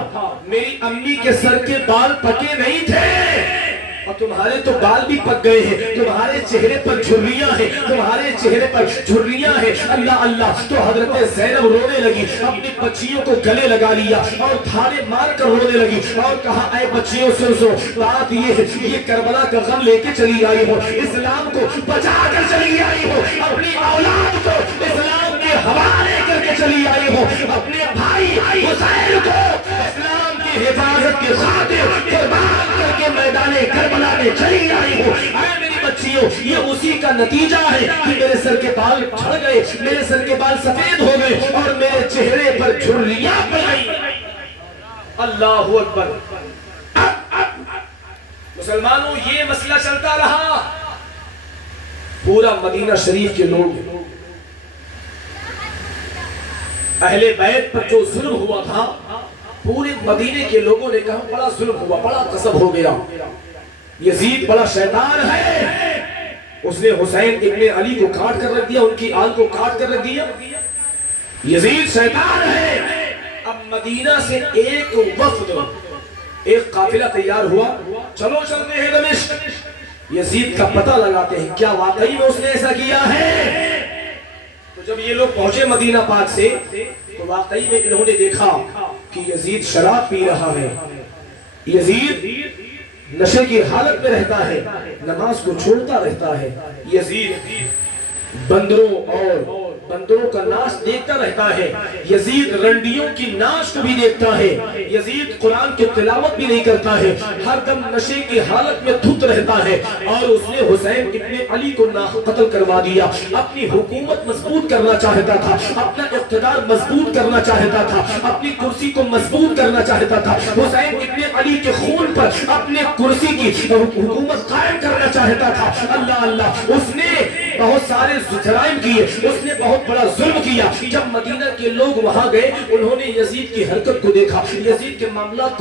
میری امی کے سر کے بال پکے نہیں تھے، اور تمہارے تو بال بھی پک گئے ہیں، تمہارے چہرے پر جھریاں ہیں، تمہارے چہرے پر جھریاں ہیں۔ اللہ اللہ، تو حضرت زینب رونے لگی، اپنی بچیوں کو گلے لگا لیا اور دھاڑے مار کر رونے لگی اور کہا اے بچیوں سن بات یہ کربلا کا غم لے کے چلی آئی ہو، اسلام کو بچا کر چلی آئی ہو، اپنی اولاد کو اسلام کے حوالے کر کے چلی آئی ہو، اپنے بھائی حسین کو اسلام کی حفاظت کی خاطر قربان کر کے میدان کربلا میں چلی آئی ہو۔ اے میری بچیوں، یہ اسی کا نتیجہ ہے کہ میرے سر کے بال جھڑ گئے، میرے سر کے بال سفید ہو گئے اور میرے چہرے پر جھریاں پڑ گئی۔ اللہ اکبر۔ مسلمانوں یہ مسئلہ چلتا رہا، پورا مدینہ شریف کے لوگ اہل بیت پر جو ظلم ہوا تھا، پورے مدینے کے لوگوں نے کہا بڑا ظلم ہوا، بڑا غضب ہو گیا، یزید بڑا شیطان ہے، اس نے حسین ابن علی کو کاٹ کر رکھ دیا، ان کی آل کو کاٹ کر رکھ دیا، یزید شیطان ہے۔ اب مدینہ سے ایک وفد، ایک قافلہ تیار ہوا، چلو چلتے ہیں دمشق، یزید کا پتہ لگاتے ہیں کیا واقعی میں اس نے ایسا کیا ہے۔ تو جب یہ لوگ پہنچے مدینہ پاک سے تو واقعی میں انہوں نے دیکھا کہ یزید شراب پی رہا ہے، یزید نشے کی حالت میں رہتا ہے، نماز کو چھوڑتا رہتا ہے، یزید بندروں کا ناش دیکھتا رہتا ہے، یزید رنڈیوں کی ناش کو بھی دیکھتا ہے، یزید قرآن کی تلاوت بھی نہیں کرتا ہے، ہر دم نشے کی حالت میں دھت رہتا ہے، اور اس نے حسین ابن علی کو قتل کروا دیا، اپنی حکومت مضبوط کرنا چاہتا تھا، اپنا اقتدار مضبوط کرنا چاہتا تھا، اپنی کرسی کو مضبوط کرنا چاہتا تھا، حسین ابن علی کے خون پر اپنے کرسی کی حکومت قائم کرنا چاہتا تھا۔ اللہ اللہ، اس نے بہت سارے جرائم کیے، اس نے بہت بڑا ظلم کیا۔ جب مدینہ کے لوگ وہاں گئے انہوں نے یزید کی حرکت کو دیکھا، یزید کے معاملات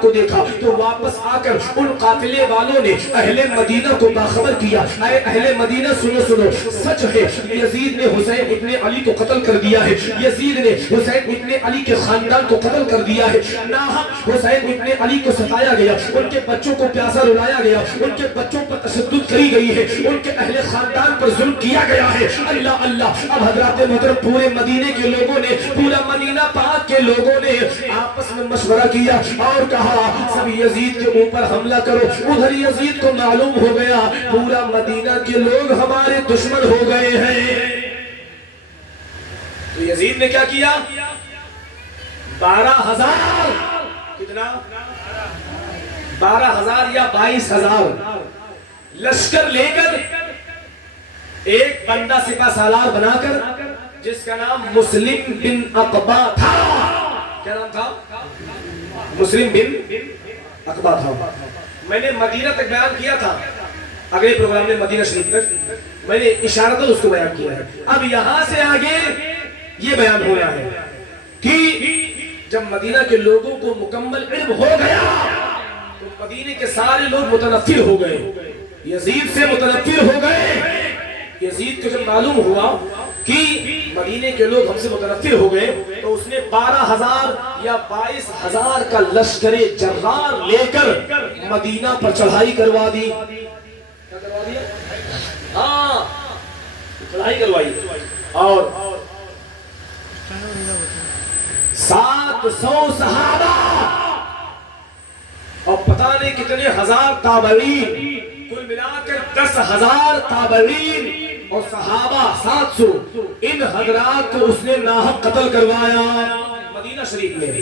کو دیکھا تو واپس آ کر ان قافلے والوں نے اہل مدینہ کو باخبر کیا، اے اہل مدینہ سنو سچ ہے، یزید نے حسین ابن علی کو قتل کر دیا ہے، یزید نے حسین ابن علی کے خاندان کو قتل کر دیا ہے، ناحق حسین ابن علی کو ستایا گیا، ان کے بچوں کو پیاسا رلایا گیا، ان کے بچوں پر تشدد کری گئی ہے، ان کے اہل خاندان پر ظلم کیا گیا ہے۔ اللہ اللہ، اب حضرات محترم پورے مدینے کے لوگوں نے، پورا مدینہ پاک کے لوگوں نے آپس میں مشورہ کیا اور کہا سب یزید کے اوپر حملہ کرو۔ ادھر یزید کو معلوم ہو گیا پورا مدینہ کے لوگ ہمارے دشمن ہو گئے ہیں، تو یزید نے کیا کیا؟ 12,000 کتنا؟ 12,000 یا 22,000 لشکر لے کر ایک بندہ سپہ سالار بنا کر جس کا نام مسلم بن عقبہ تھا. کیا نام تھا؟ مسلم بن عقبہ تھا. میں نے مدینہ تک بیان کیا تھا، اگلے پروگرام میں مدینہ شریف تک میں نے اشارتاً اس کو بیان کیا ہے. اب یہاں سے آگے یہ بیان ہو رہا ہے کہ جب مدینہ کے لوگوں کو مکمل علم ہو گیا تو مدینہ کے سارے لوگ متنفر ہو گئے، یزید سے متنفر ہو گئے. یزید کو جب معلوم ہوا کہ مدینہ کے لوگ ہم سے متنفر ہو گئے تو اس نے 12,000 یا 22,000 کا لشکر جرار لے کر مدینہ پر چڑھائی کروا دی. کیا کروا دیا؟ ہاں چڑھائی کروائی. اور 700 صحابہ اور پتہ نہیں کتنے ہزار تابعین، کل ملا کر 10,000 تابعین اور صحابہ 700، ان حضرات کو اس نے ناحق قتل کروایا. مدینہ شریف میں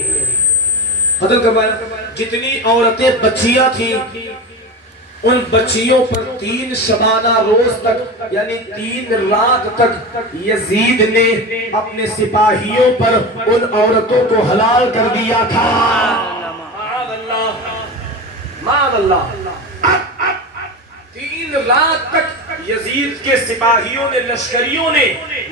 قتل کروایا. جتنی عورتیں بچیاں تھیں ان بچیوں پر 3 شبانہ روز تک یعنی 3 رات تک یزید نے اپنے سپاہیوں پر ان عورتوں کو حلال کر دیا تھا. معاذ اللہ 3 رات تک یزید کے سپاہیوں نے، لشکریوں نے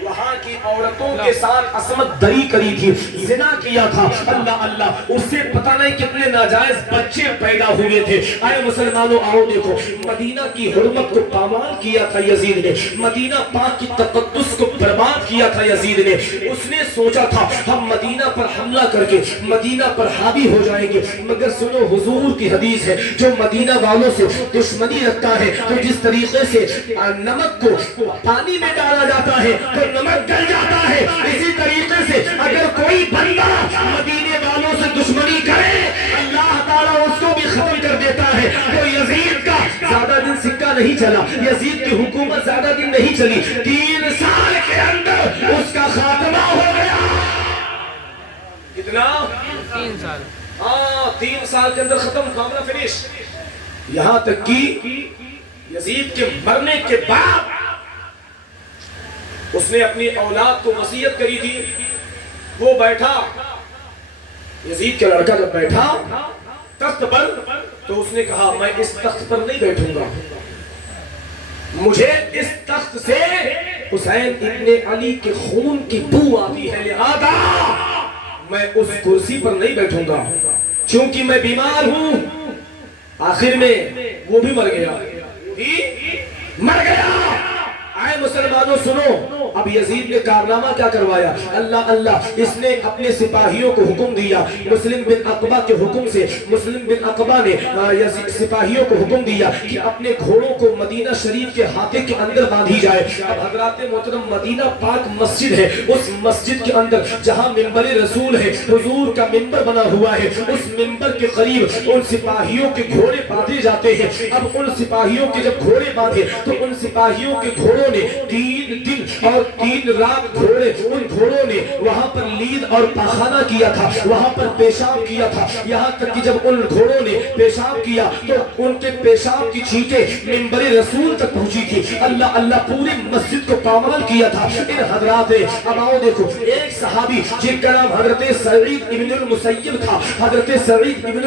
وہاں کی عورتوں کے ساتھ عصمت دری کری تھی، زنا کیا تھا. اللہ اللہ، اس سے پتہ نہیں کتنے ناجائز بچے پیدا ہوئے تھے. آئے مسلمانوں آؤ دیکھو، مدینہ کی حرمت کو پامال کیا تھا یزید نے، مدینہ پاک کی تقدس کو برباد کیا تھا یزید نے. اس نے سوچا تھا ہم مدینہ پر حملہ کر کے مدینہ پر حاوی ہو جائیں گے، مگر سنو حضور کی حدیث ہے جو مدینہ والوں سے دشمنی رکھتا ہے تو جس طریقے سے نمک کو پانی میں ڈالا جاتا ہے تو نمک گل جاتا ہے، اسی طریقے سے اگر کوئی بندہ مدینے والوں سے دشمنی کرے اللہ تعالیٰ اس کو بھی ختم کر دیتا ہے. تو یزید کا زیادہ دن سکہ نہیں چلا، یزید کی حکومت زیادہ دن نہیں چلی، 3 سال کے اندر اس کا خاتمہ ہو گیا. کتنا؟ 3 سال. ہاں 3 سال کے اندر ختم، معاملہ فنش. یہاں تک کہ یزید کے مرنے کے بعد اس نے اپنی اولاد کو وصیت کری تھی. وہ بیٹھا، یزید کا لڑکا جب بیٹھا تخت پر تو اس نے کہا میں اس تخت پر نہیں بیٹھوں گا، مجھے اس تخت سے حسین ابن علی کے خون کی بو آتی ہے، لہذا میں اس کرسی پر نہیں بیٹھوں گا چونکہ میں بیمار ہوں. آخر میں وہ بھی مر گیا، مر گیا. آئے مسلمانوں سنو، اب یزید نے کارنامہ کیا کروایا؟ اللہ اللہ، اس نے اپنے سپاہیوں کو حکم دیا، مسلم بن عقبہ کے حکم سے مسلم بن عقبہ نے سپاہیوں کو حکم دیا کہ اپنے گھوڑوں کو مدینہ شریف کے حاطے کے اندر باندھی جائے. اب حضرات محترم مدینہ پاک مسجد ہے، اس مسجد کے اندر جہاں منبر رسول ہے، حضور کا منبر بنا ہوا ہے، اس منبر کے قریب ان سپاہیوں کے گھوڑے باندھے جاتے ہیں. اب ان سپاہیوں کے جب گھوڑے باندھے تو ان سپاہیوں کے گھوڑوں نے 3 دن اور 3 رات ان گھوڑوں نے وہاں پر لید اور پاخانہ کیا تھا، وہاں پر پیشاب کیا تھا. یہاں تک کہ جب ان گھوڑوں نے پیشاب کیا تو ان کے پیشاب کی چھینٹیں منبر رسول تک پہنچی تھی. اللہ اللہ، پوری مسجد کو پامال کیا تھا ان حضرات نے. اب آؤ دیکھو، ایک صحابی جن کا نام حضرت سعید ابن المسیب تھا، حضرت سعید ابن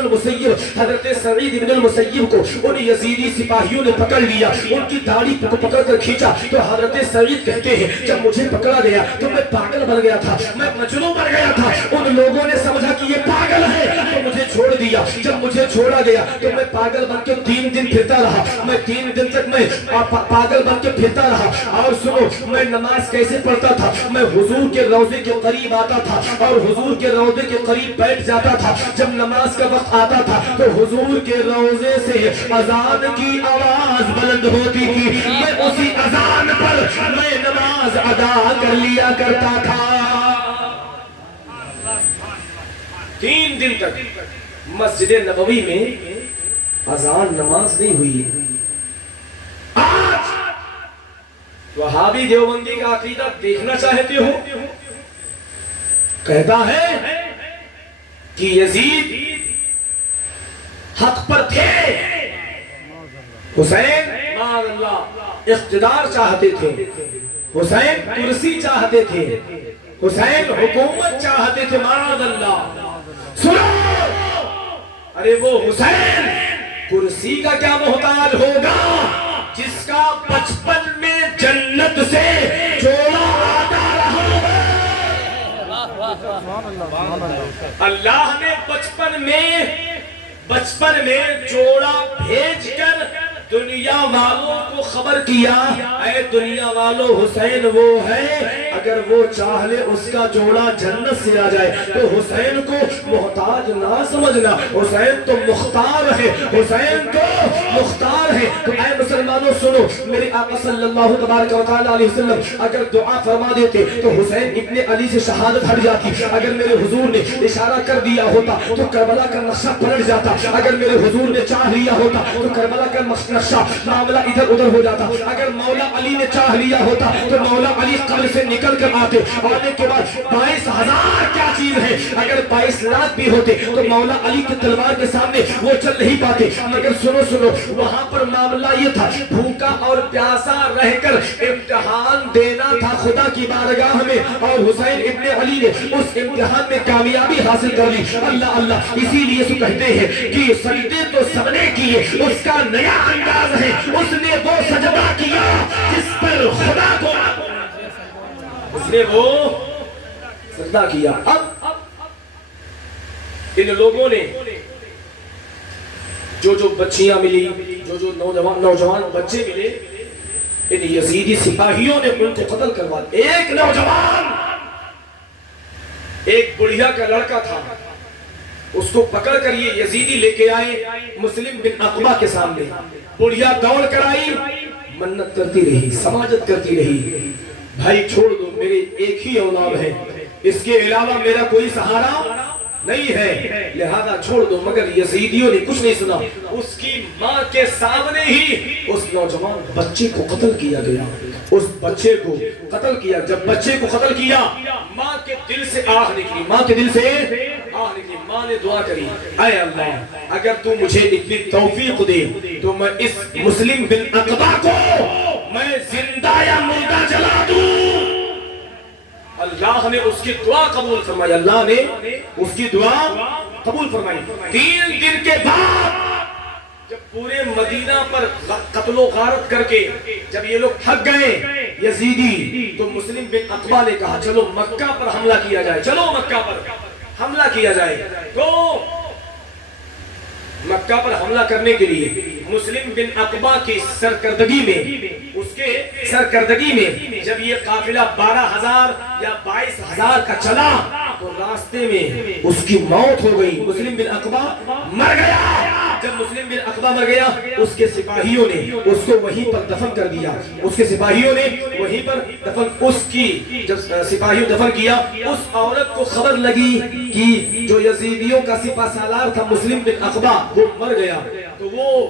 المسیب کو ان یزیدی سپاہیوں نے پکڑ لیا، ان کی داڑھی کو پکڑ کر کھینچا. تو حضرت سعید کہتے ہیں جب مجھے پکڑا گیا تو میں پاگل بن گیا تھا، میں مجنون بن گیا تھا. ان لوگوں نے سمجھا کہ یہ پاگل ہے تو مجھے چھوڑ دیا. جب مجھے چھوڑا گیا تو میں پاگل بن کے 3 دن پھرتا رہا، میں 3 دن تک میں پاگل بن کے پھرتا رہا. اور سنو، میں نماز کیسے پڑھتا تھا؟ میں حضور کے روضے کے قریب آتا تھا اور حضور کے روضے کے قریب بیٹھ جاتا تھا. جب نماز کا وقت آتا تھا تو حضور کے روضے سے اذان کی آواز بلند ہوتی تھی، میں اسی اذان پر میں نماز ادا کر لیا کرتا تھا. 3 دن تک مسجد نبوی میں اذان نماز نہیں ہوئی. آج وہابی دیوبندی کا عقیدہ دیکھنا چاہتے ہو کہتا ہے کہ یزید حق پر تھے، حسین معاذ اللہ اقتدار چاہتے تھے، حسین کرسی چاہتے تھے، حسین حکومت چاہتے تھے، معاذ اللہ۔ سنو، ارے وہ حسین کرسی کا کیا محتاج ہوگا جس کا بچپن میں جنت سے جوڑا آتا رہا ہے۔ اللہ نے بچپن میں جوڑا بھیج کر دنیا والوں کو خبر کیا، اے دنیا والوں حسین وہ ہے، اگر وہ چاہ لے اس کا جوڑا جنت سے آ جائے تو حسین کو محتاج نہ سمجھنا، حسین تو مختار ہے، حسین تو مختار ہے۔ تو اے مسلمانوں سنو، میرے آقا صلی اللہ تبارک و تعالی علیہ وسلم اگر دعا فرما دیتے تو حسین ابن علی سے شہادت ہٹ جاتی، اگر میرے حضور نے اشارہ کر دیا ہوتا تو کربلا کا نقشہ پلٹ جاتا، اگر میرے حضور نے چاہ لیا ہوتا تو کربلا کا نقشہ معاملہ ادھر ادھر ہو جاتا، اگر مولا علی نے چاہ لیا ہوتا تو مولا علی قبر سے نکل کر آتے، آنے کے بعد 22,000 کیا چیز ہے، اگر 22 لاکھ بھی ہوتے تو مولا علی کی تلوار کے سامنے وہ چل نہیں پاتے۔ مگر سنو وہاں پر معاملہ یہ تھا، بھوکا اور پیاسا رہ کر امتحان دینا تھا خدا کی بارگاہ میں، اور حسین ابن علی نے اس امتحان میں کامیابی حاصل کر لی۔ اللہ اللہ، اسی لیے تو کہتے ہیں کہ سجدے تو سب نے کیے، اس کا نیا انداز ہے، اس نے وہ سجدہ کیا جس پر خدا کو، اس نے وہ سجدہ کیا۔ اب ان لوگوں نے جو بچیاں ملی، جو نوجوان بچے ملے، ان یزیدی سپاہیوں نے ان کو قتل کروا دیا۔ ایک نوجوان، ایک بڑھیا کا لڑکا تھا، اس کو پکڑ کر یہ یزیدی لے کے آئے مسلم بن عقبہ کے سامنے، بڑھیا دوڑ کر آئی، منت کرتی رہی، سماجت کرتی رہی، بھائی چھوڑ دو، میرے ایک ہی اولاد ہے، اس کے علاوہ میرا کوئی سہارا نہیں ہے، لہذا چھوڑ دو۔ مگر یزیدیوں نے کچھ نہیں سنا، اس کی ماں کے سامنے ہی اس نوجوان بچے کو قتل کیا گیا، اس بچے کو قتل کیا۔ جب بچے کو قتل کیا، ماں کے دل سے آہ نکلی، ماں کے دل سے آہ نکلی۔ ماں نے دعا کری، اے اللہ اگر تو مجھے اتنی توفیق دے تو میں اس مسلم بن عقبہ کو میں زندہ یا مردہ جلا دوں۔ اللہ نے اس کی دعا قبول فرمائی، اللہ نے اس کی دعا قبول فرمائی۔ 3 دن کے بعد جب پورے مدینہ پر قتل و غارت کر کے جب یہ لوگ تھک گئے یزیدی، تو مسلم بن عقبہ نے کہا چلو مکہ پر حملہ کیا جائے، چلو مکہ پر حملہ کیا جائے۔ تو مکہ پر حملہ کرنے کے لیے مسلم بن عقبہ کی سرکردگی میں، اس کے سرکردگی میں جب یہ قافلہ 12,000 یا 22,000 کا چلا تو راستے میں اس کی موت ہو گئی، مسلم بن عقبہ مر گیا۔ جب مسلم بن عقبہ مر گیا، اس کے سپاہیوں نے اس کو وہیں پر دفن کر دیا، اس کے سپاہیوں نے وہیں پر دفن، اس کی جب سپاہیوں دفن کیا، اس عورت کو خبر لگی کہ جو یزیدیوں کا سپہ سالار تھا مسلم بن عقبہ وہ مر گیا، تو وہ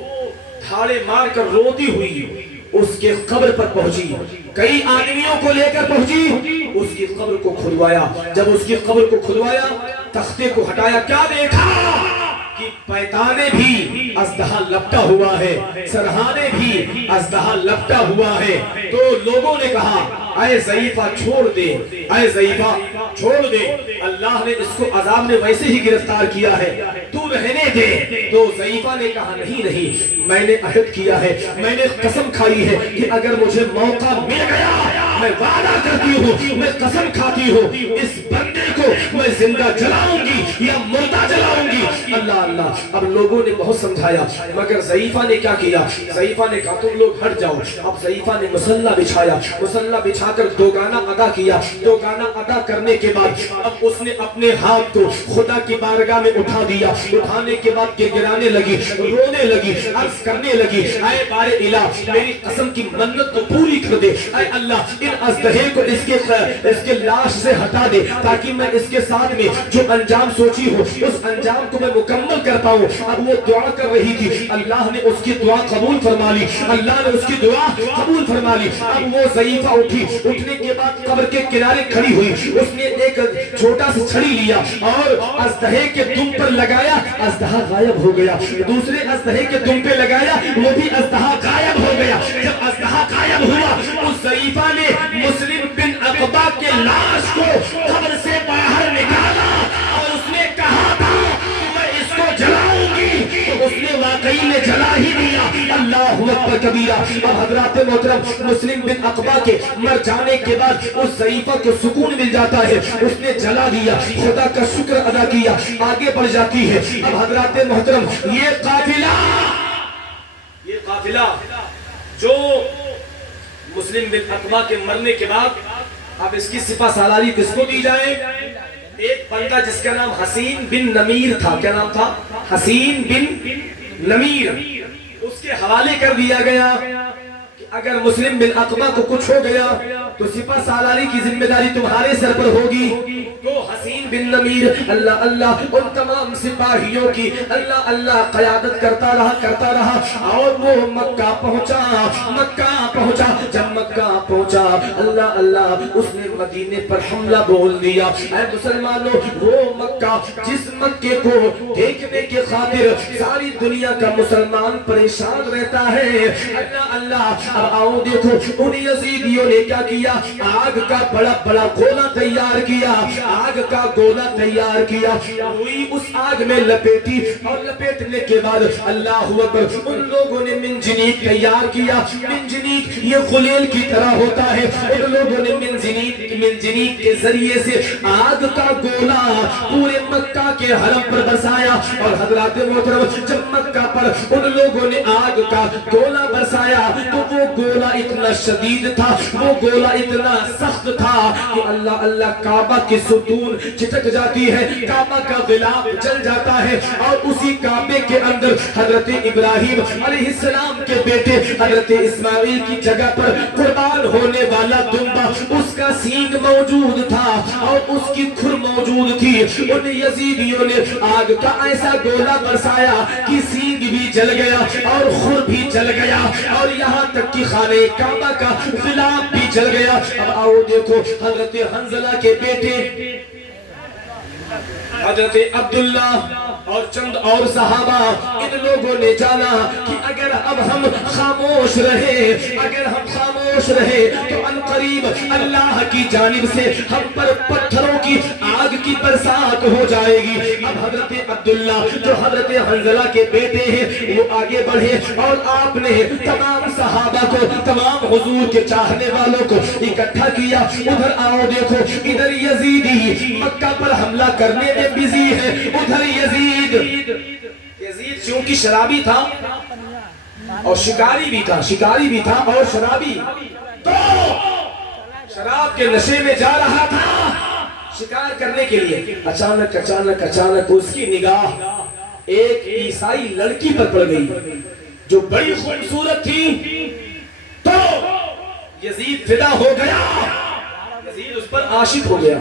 تھاڑے مار کر روتی ہوئی اس کے قبر پر پہنچی، کئی آدمیوں کو لے کر پہنچی، اس کی قبر کو کھدوایا۔ جب اس کی قبر کو کھدوایا، تختے کو ہٹایا، کیا دیکھا کہ پیتانے بھی ازدہا لپٹا ہوا ہے، سرہانے بھی ازدہا لپٹا ہوا ہے۔ تو لوگوں نے کہا اے ضعیفہ چھوڑ دے، اے ضعیفہ چھوڑ دے، اللہ نے اس کو عذاب میں ویسے ہی گرفتار کیا ہے، تو رہنے دے۔ تو ضعیفہ نے کہا نہیں، میں نے عہد کیا ہے، میں نے قسم کھائی ہے کہ اگر مجھے موقع مل گیا میں وعدہ کرتی ہوں، میں قسم کھاتی ہوں اس بندے کو میں زندہ جلاؤں گی یا مردہ جلاؤں گی۔ اللہ اللہ، اب لوگوں نے بہت سمجھایا، مگر ضعیفہ نے کیا کیا؟ ضعیفہ نے کہا تم لوگ ہٹ جاؤ۔ اب ضعیفہ نے مسلح بچھایا، مسلح بچھا کر دو گانا ادا کیا، دو گانا ادا کرنے کے بعد اب اس نے اپنے ہاتھ کو خدا کی بارگاہ میں اٹھا دیا، اٹھانے کے بعد گڑگڑانے لگی، رونے لگی، عرض کرنے لگی اے بار الہ میری قسم کی منت تو پوری کر دے، اے اللہ ان ازدہے کو اس کے لاش سے ہٹا دے، تاکہ میں اس کے ساتھ میں جو انجام سوچی ہو اس انجام کو میں مکمل کر پاؤں. اب وہ دعا کر رہی تھی, اللہ نے اس کی دعا قبول فرما لی, اللہ نے اس کی دعا قبول فرما لی. اب وہ ضعیفہ اٹھی, اٹھنے کے بعد قبر کے کنارے کھڑی ہوئی, اس نے ایک چھوٹا سا چھڑی لیا اور اژدہے کے دم پر لگایا, اژدہا غائب ہو گیا. دوسرے اژدہے کے دم پہ لگایا, وہ بھی اژدہا غائب ہو گیا. جب اژدہا غائب ہوا, اس ضعیفہ نے مسلم بن عقبہ کے لاش کو قبر سے باہر نکالا اور اس نے کہا تھا کہ میں اس کو جلاؤں گی, تو اس نے واقعی میں جلا ہی دیا. اللہ اکبر کبیرہ. اب حضرات محترم, مسلم بن عقبہ کے مر جانے کے بعد اس ضعیفہ کو سکون مل جاتا ہے, اس نے جلا دیا, خدا کا شکر ادا کیا, آگے بڑھ جاتی ہے. اب حضرات محترم, یہ قافلہ جو مسلم بن عقبہ کے مرنے کے بعد, اب اس کی سپہ سالاری کس کو دی جائے؟ ایک بندہ جس کا نام حسین بن نمیر تھا. کیا نام تھا؟ حسین بن نمیر. اس کے حوالے کر دیا گیا کہ اگر مسلم بن عقبہ کو کچھ ہو گیا تو سپہ سالاری کی ذمہ داری تمہارے سر پر ہوگی. تو حسین بن نمیر اللہ اللہ ان تمام سپاہیوں کی اللہ اللہ قیادت کرتا رہا اور وہ مکہ پہنچا. جب مکہ پہنچا, اللہ اللہ اس نے مدینے پر حملہ بول دیا. اے مسلمانوں, وہ مکہ جس مکے کو دیکھنے کے خاطر ساری دنیا کا مسلمان پریشان رہتا ہے, اللہ اللہ. اب آؤ دیکھو, ان یزیدیوں نے کیا کیا, آگ کا بڑا گولا تیار کیا, آگ کا گولا تیار کیا, ہوئی اس آگ میں لپیٹی, اور لپیٹنے کے بعد اللہ اکبر ان لوگوں نے منجنیق تیار کیا. منجنیق یہ خلیل کی طرح ہوتا ہے. ان لوگوں نے منجنیق کے ذریعے سے آگ کا گولا پورے مکہ کے حرم پر برسایا. اور حضرات محترم, جب مکہ پر ان لوگوں نے آگ کا گولا برسایا تو وہ گولا اتنا شدید تھا, وہ گولا اتنا سخت تھا کہ اللہ اللہ کعبہ کے ستون چٹک جاتی ہے, کعبہ کا غلاف جل جاتا ہے. اور اسی کعبے کے اندر حضرت ابراہیم علیہ السلام کے بیٹے حضرت اسماعیل کی جگہ پر قربان ہونے والا دمبا, اس کا سینگ موجود تھا اور اس کی کھر موجود تھی. ان یزیدیوں نے آگ کا ایسا گولا برسایا کہ سینگ بھی جل گیا اور خر بھی جل گیا, اور یہاں تک کہ خانہ کعبہ کا غلاف بھی جل گیا. اب آؤ دیکھو, حضرت حنظلہ کے بیٹے حضرت عبداللہ اور چند اور صحابہ, ان لوگوں نے جانا کہ اگر اب ہم خاموش رہے تو عنقریب اللہ کی جانب سے ہم پر پتھروں کی آگ کی برسات ہو جائے گی. اب حضرت عبداللہ جو حضرت حنظلہ کے بیٹے ہیں وہ آگے بڑھے, اور آپ نے تمام صحابہ کو, تمام حضور کے چاہنے والوں کو اکٹھا کیا. ادھر آؤ دیکھو, ادھر یزیدی مکہ پر حملہ کرنے میں بزی ہے, ادھر یزید چونکہ شرابی تھا اور شکاری بھی تھا اور شرابی, تو شراب کے نشے میں جا رہا تھا شکار کرنے کے لیے. اچانک اس کی نگاہ ایک عیسائی لڑکی پر پڑ گئی جو بڑی خوبصورت تھی. تو یزید فدا ہو گیا, یزید اس پر عاشق ہو گیا.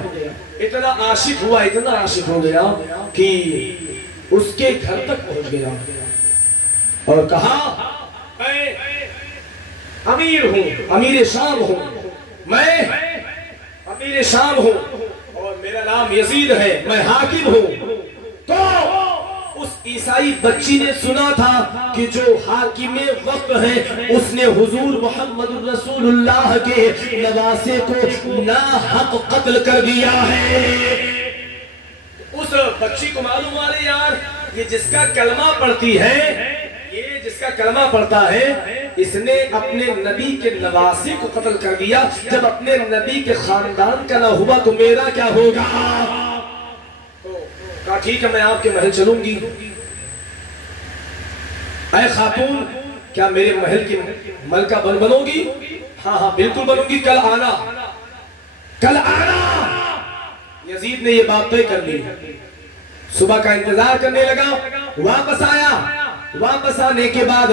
اتنا عاشق ہو گیا کہ اس کے گھر تک پہنچ گیا اور کہا, میں امیر ہوں, امیر شام ہوں اور میرا نام یزید ہے, میں حاکم ہوں. تو اس عیسائی بچی نے سنا تھا کہ جو حاکم وقت ہے اس نے حضور محمد رسول اللہ کے نواسے کو ناحق قتل کر دیا ہے. اس بچی کو معلوم ہوا, یار یہ جس کا کلمہ پڑھتا ہے اس نے اپنے نبی کے نواسے کو قتل کر دیا. جب اپنے نبی کے خاندان کا نہ ہوا تو میرا کیا ہوگا؟ کہا ٹھیک ہے, میں آپ کے محل چلوں گی. اے خاتون, کیا میرے محل کی ملکہ بنو گی؟ ہاں بالکل بنوں گی, کل آنا. یزید نے یہ بات طے کر لی. صبح کا انتظار کرنے لگا, واپس آیا, واپس آنے کے بعد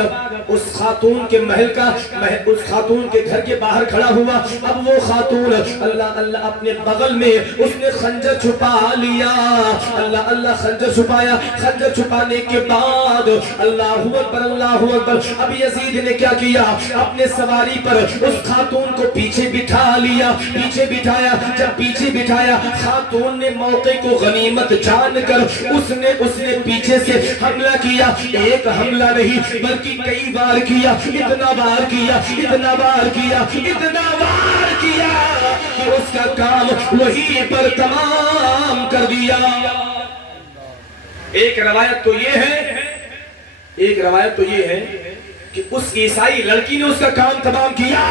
اس خاتون کے محل کا اس خاتون کے گھر کے باہر کھڑا ہوا. اب وہ خاتون اللہ اللہ اپنے بغل میں اس نے خنجر چھپا لیا. اللہ اللہ خنجر چھپایا. خنجر چھپانے کے بعد اللہ اکبر اللہ اکبر. اب یزید نے کیا کیا؟ اپنے سواری پر اس خاتون کو پیچھے بٹھا لیا. پیچھے بٹھایا. جب پیچھے بٹھایا خاتون نے موقع کو غنیمت جان کر اس نے پیچھے سے حملہ کیا. ایک حملہ نہیں بلکہ کئی بار کیا. اتنا بار کیا کہ اس کا کام وہی پر تمام کر دیا. ایک روایت تو یہ ہے کہ اس عیسائی لڑکی نے اس کا کام تمام کیا.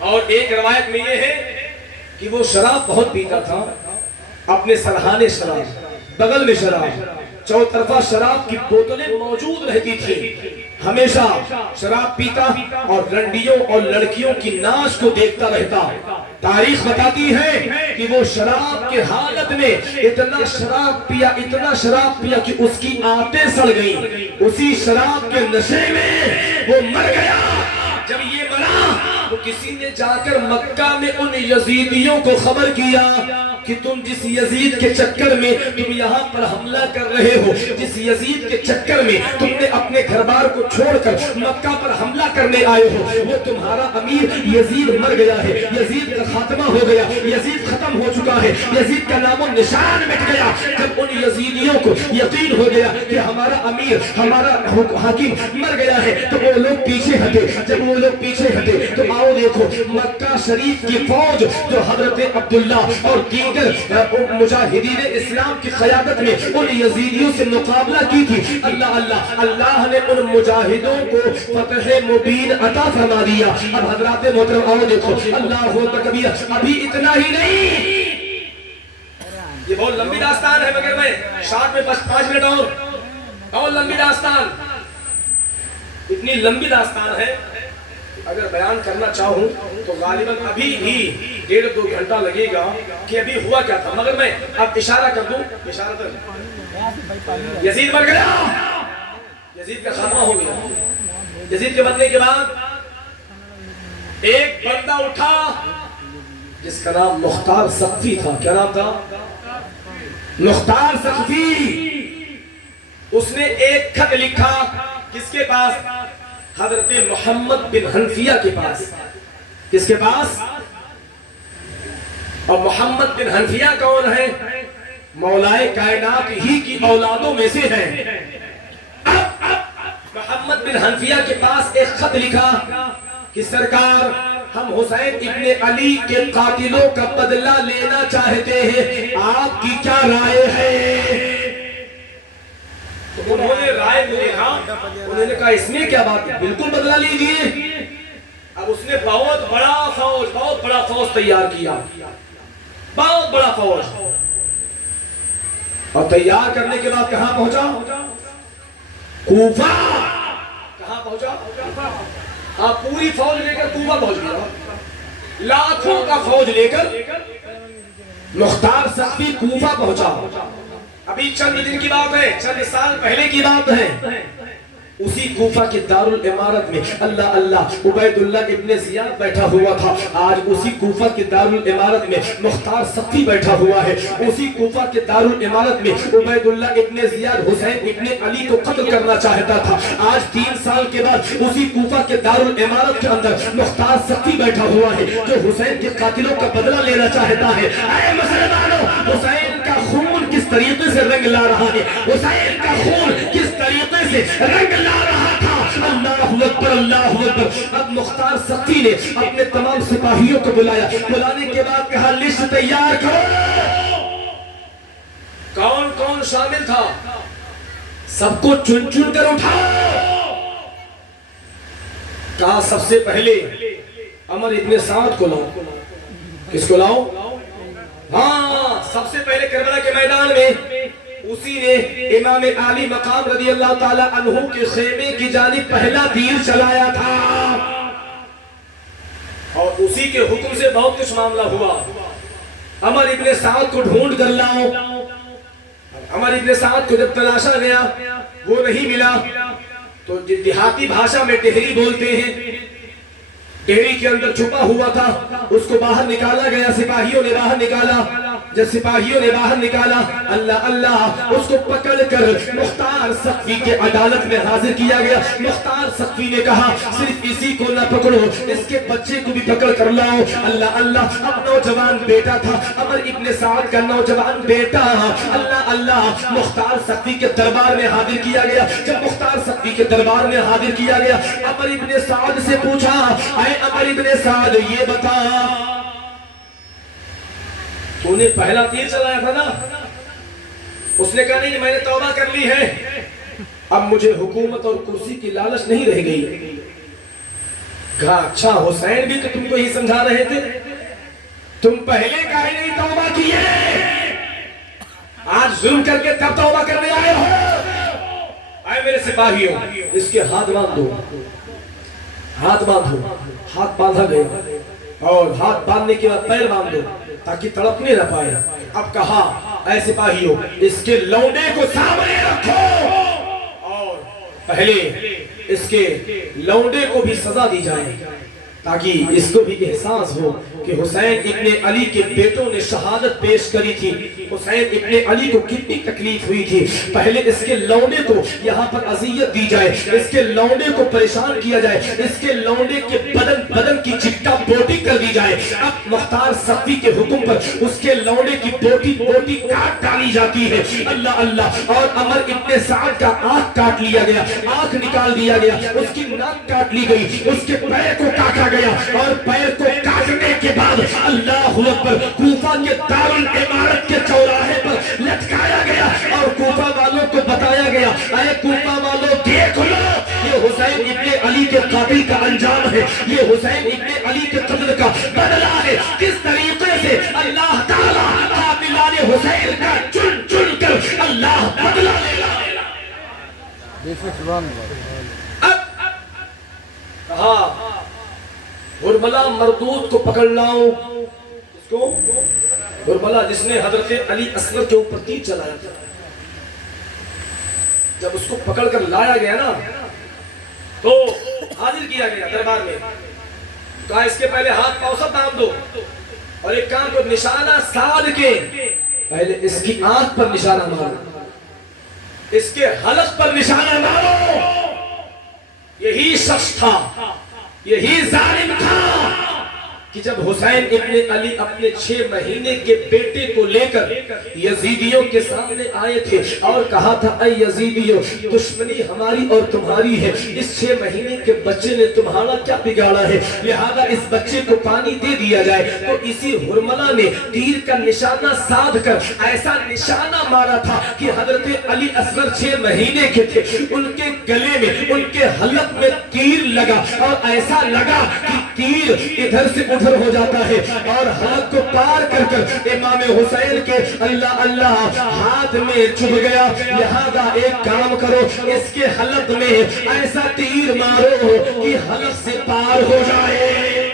اور ایک روایت میں یہ ہے کہ وہ شراب بہت پیتا تھا. اپنے سرحانے شراب، بغل میں شراب، چوطرفہ شراب کی بوتلیں موجود رہتی تھی. ہمیشہ شراب پیتا اور رنڈیوں اور لڑکیوں کی ناچ کو دیکھتا رہتا. تاریخ بتاتی ہے کہ وہ شراب کے حالت میں اتنا شراب پیا کہ اس کی آنتیں سڑ گئیں. اسی شراب کے نشے میں وہ مر گیا. جب یہ مرا تو کسی نے جا کر مکہ میں ان یزیدیوں کو خبر کیا کہ تم جس یزید کے چکر میں تم یہاں پر حملہ کر رہے ہو، جس یزید کے چکر میں تم نے اپنے گھر بار کو چھوڑ کر مکہ پر حملہ کرنے آئے ہو، وہ تمہارا امیر یزید مر گیا ہے. یزید کا خاتمہ ہو گیا. یزید ختم ہو چکا ہے. یزید کا نام و نشان مٹ گیا. جب ان یزیدیوں کو یقین ہو گیا کہ ہمارا امیر، ہمارا حاکم مر گیا ہے تو وہ لوگ پیچھے ہٹے. جب وہ لوگ پیچھے ہٹے تو آؤ دیکھو مکہ شریف کی فوج جو حضرت عبداللہ اور دیگر مجاہدین اسلام کی قیادت میں ان یزیدیوں سے مقابلہ کی تھی. اللہ نے ان مجاہدوں کو فتح مبین عطا فرما دیا. اب حضرات محترم آؤ دیکھو اللہ اکبر کبیر. ابھی اتنا ہی نہیں، یہ بہت لمبی داستان ہے مگر میں شارٹ میں بس 5 منٹ اور لمبی داستان. اتنی لمبی داستان ہے اگر بیان کرنا چاہوں تو غالباً ابھی بھی 1.5-2 گھنٹہ لگے گا کہ ابھی ہوا کیا تھا. مگر میں اب اشارہ کر دوں. اشارہ کر یزید مر گیا. یزید کا خاتمہ ہو گیا. یزید کے مرنے کے بعد ایک بندہ اٹھا جس کا نام مختار سقفی تھا. کیا نام تھا؟ مختار سقفی. اس نے ایک خط لکھا. کس کے پاس؟ حضرت محمد بن حنفیہ کے پاس. کس کے پاس؟ اور محمد بن حنفیہ کون ہے؟ مولائے کائنات ہی کی اولادوں میں سے ہیں. اب محمد بن حنفیہ کے پاس ایک خط لکھا کہ سرکار ہم حسین ابن علی کے قاتلوں کا بدلہ لینا چاہتے ہیں، آپ کی کیا رائے ہے؟ تو انہوں نے رائے کو دیکھا. انہوں نے کہا اس میں کیا بات ہے، بالکل بدلہ لیجئے. اب اس نے بہت بڑا فوج تیار کیا. بہت بڑا فوج. اور تیار کرنے کے بعد کہاں پہنچا؟ کوفہ. کہاں پہنچا؟ آپ پوری فوج لے کر کوفہ پہنچ گیا. لاکھوں کا فوج لے کر مختار سقفی کوفہ پہنچا. ابھی چند دن کی بات ہے، چند سال پہلے کی بات ہے. اسی کوفہ کے دارالعمارت میں اللہ عبید اللہ ابن زیاد بیٹھا ہوا تھا. آج اسی کوفہ کے دارالعمارت میں مختار سقفی بیٹھا ہوا ہے. اسی کوفہ کے دارالعمارت میں عبید اللہ ابن زیاد حسین ابن علی کو قتل کرنا چاہتا تھا. آج 3 سال کے بعد اسی کوفہ کے دارالعمارت کے اندر مختار سقفی بیٹھا ہوا ہے جو حسین کے قاتلوں کا بدلہ لینا چاہتا ہے. اے مسلمانوں، حسین کا خون کس طریقے سے رنگ لا رہا ہے. حسین کا خون کس طریقے سے رنگ لا رہا تھا. اللہ اکبر اللہ اکبر. اب مختار سقفی نے اپنے تمام سپاہیوں کو بلایا. بلانے کے بعد کہا لسٹ تیار کرو. کون کون شامل تھا سب کو چن چن کر اٹھاؤ. کہا سب سے پہلے عمر ابن سعد کو لاؤ. کس کو لاؤ؟ ہاں، سب سے پہلے کربلا کے میدان میں اسی نے امام علی مقام رضی اللہ تعالی عنہ کے خیمے کی جانب پہلا تیر چلایا تھا. اور اسی کے حکم سے بہت کچھ معاملہ ہوا. عمر ابن سعد کو ڈھونڈ کر لاؤ. عمر ابن سعد کو جب تلاشا گیا وہ نہیں ملا تو دیہاتی بھاشا میں ٹہری بولتے ہیں، ٹہری کے اندر چھپا ہوا تھا، اس کو باہر نکالا گیا، سپاہیوں نے باہر نکالا، جب سپاہیوں نے باہر نکالا اللہ اللہ اس کو پکڑ کر مختار سقفی کے عدالت میں حاضر کیا گیا۔ مختار سقفی نے کہا صرف اسی کو نہ پکڑو، اس کے بچے کو بھی پکڑ کر لاؤ۔ اللہ اللہ اب نوجوان بیٹا تھا عمر ابن سعد کا، نوجوان بیٹا، اللہ اللہ مختار سقفی کے دربار میں حاضر کیا گیا۔ جب مختار سقفی کے دربار میں حاضر کیا گیا، عمر ابن سعد سے پوچھا اے عمر ابن سعد یہ بتا تو نے پہلا تیر چلایا تھا نا؟ اس نے کہا نہیں میں نے توبہ کر لی ہے، اب مجھے حکومت اور کرسی کی لالچ نہیں رہ گئی۔ کہا اچھا حسین بھی تو تم کو ہی سمجھا رہے تھے، تم پہلے کہے نہیں توبہ کی ہے، آج ظلم کر کے تب توبہ کرنے آئے ہو؟ اے میرے سپاہیوں اس کے ہاتھ باندھ دو، ہاتھ باندھو۔ ہاتھ باندھا گیا اور ہاتھ باندھنے کے بعد پیر باندھ دو تاکہ تڑپنے نہ پائے۔ اب کہا اے سپاہیوں اس کے لونڈے کو سامنے رکھو اور پہلے اس کے لونڈے کو بھی سزا دی جائے تاکہ اس کو بھی احساس ہو کہ حسین ابن علی کے بیٹوں نے شہادت پیش کری تھی، حسین ابن علی کو کتنی تکلیف ہوئی تھی۔ پہلے اس کے لونڈے کو یہاں پر اذیت دی جائے، اس کے لونڈے کو پریشان کیا جائے، اس کے لونڈے کے بدن کی چٹا بوٹی کر دی جائے۔ اب مختار سقفی کے حکم پر اس کے لونڈے کی بوٹی کاٹ ڈالی جاتی ہے۔ اللہ اللہ اور عمر ابن سعد کا آنکھ کاٹ لیا گیا، آنکھ نکال دیا گیا، اس کی ناک کاٹ لی گئی، اس کے پیر کو کاٹا گیا اور پیر کو کاٹنے کے بعد اللہ اکبر کوفہ کے دارالعمارت کے چوراہے پر لٹکایا گیا اور کوفہ والوں کو بتایا گیا اے کوفہ والوں دیکھ لو یہ حسین ابن علی کے قاتل کا انجام ہے، یہ حسین ابن علی کے قتل کا بدلہ ہے۔ کس طریقے سے اللہ تعالیٰ قاتلان حسین کا چن چن کر اللہ بدلہ لے گا۔ اب کہا غربلہ مردود کو پکڑ لاؤ، اس کو غربلہ جس نے حضرت علی اصغر کے اوپر تیر چلایا تھا، جب اس کو پکڑ کر لایا گیا نا تو حاضر کیا گیا دربار میں، کہا اس کے پہلے ہاتھ پاؤں سب باندھ دو اور ایک کام کو نشانہ ساد کے پہلے اس کی آنکھ پر نشانہ مارو، اس کے حلق پر نشانہ مارو۔ یہی شخص تھا، یہی ظالم تھا کہ جب حسین ابن علی اپنے 6 مہینے کے بیٹے کو لے کر یزیدیوں کے سامنے آئے تھے اور کہا تھا اے یزیدیوں دشمنی ہماری اور تمہاری ہے، اس 6 مہینے کے بچے نے تمہارا کیا بگاڑا ہے، لہذا اس بچے کو پانی دے دیا جائے۔ تو اسی حرملہ نے تیر کا نشانہ سادھ کر ایسا نشانہ مارا تھا کہ حضرت علی اصغر 6 مہینے کے تھے، ان کے گلے میں ان کے حلق میں تیر لگا اور ایسا لگا کہ تیر ادھر سے ادھر ہو جاتا ہے اور حلق کو پار کر کر امام حسین کے اللہ اللہ ہاتھ میں چھپ گیا۔ لہذا ایک کام کرو اس کے حلق میں ایسا تیر مارو کہ حلق سے پار ہو جائے۔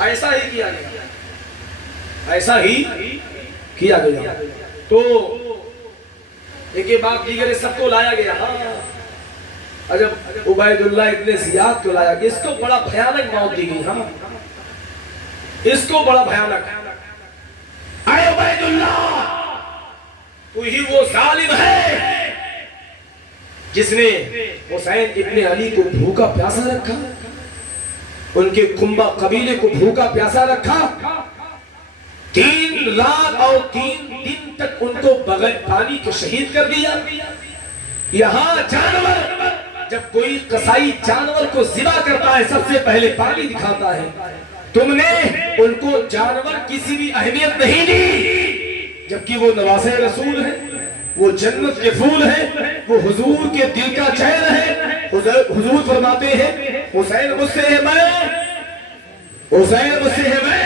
ایسا ہی کیا گیا، ایسا ہی کیا گیا۔ تو ایک بات دیگر سب کو لایا گیا، ہاں جب عبید اللہ ابن زیاد کو لایا گیا، اس کو بڑا بھیانک موت دی گئی، ہاں اس کو بڑا بھیانک۔ اے عبید اللہ تو ہی وہ ظالم ہے جس نے حسین ابن علی کو بھوکا پیاسا رکھا، ان کے کنبہ قبیلے کو بھوکا پیاسا رکھا، 3 رات اور 3 دن تک ان کو بغیر پانی کے شہید کر دیا۔ یہاں جانور جب کوئی قصائی جانور کو ذبح کرتا ہے سب سے پہلے پانی دکھاتا ہے، تم نے ان کو جانور کسی بھی اہمیت نہیں دی، جبکہ وہ نواسے رسول ہیں، وہ جنت کے پھول ہیں، وہ حضور کے دل کا چین ہے۔ حضور فرماتے ہیں حسین مجھ سے ہے میں، حسین مجھ سے ہے میں،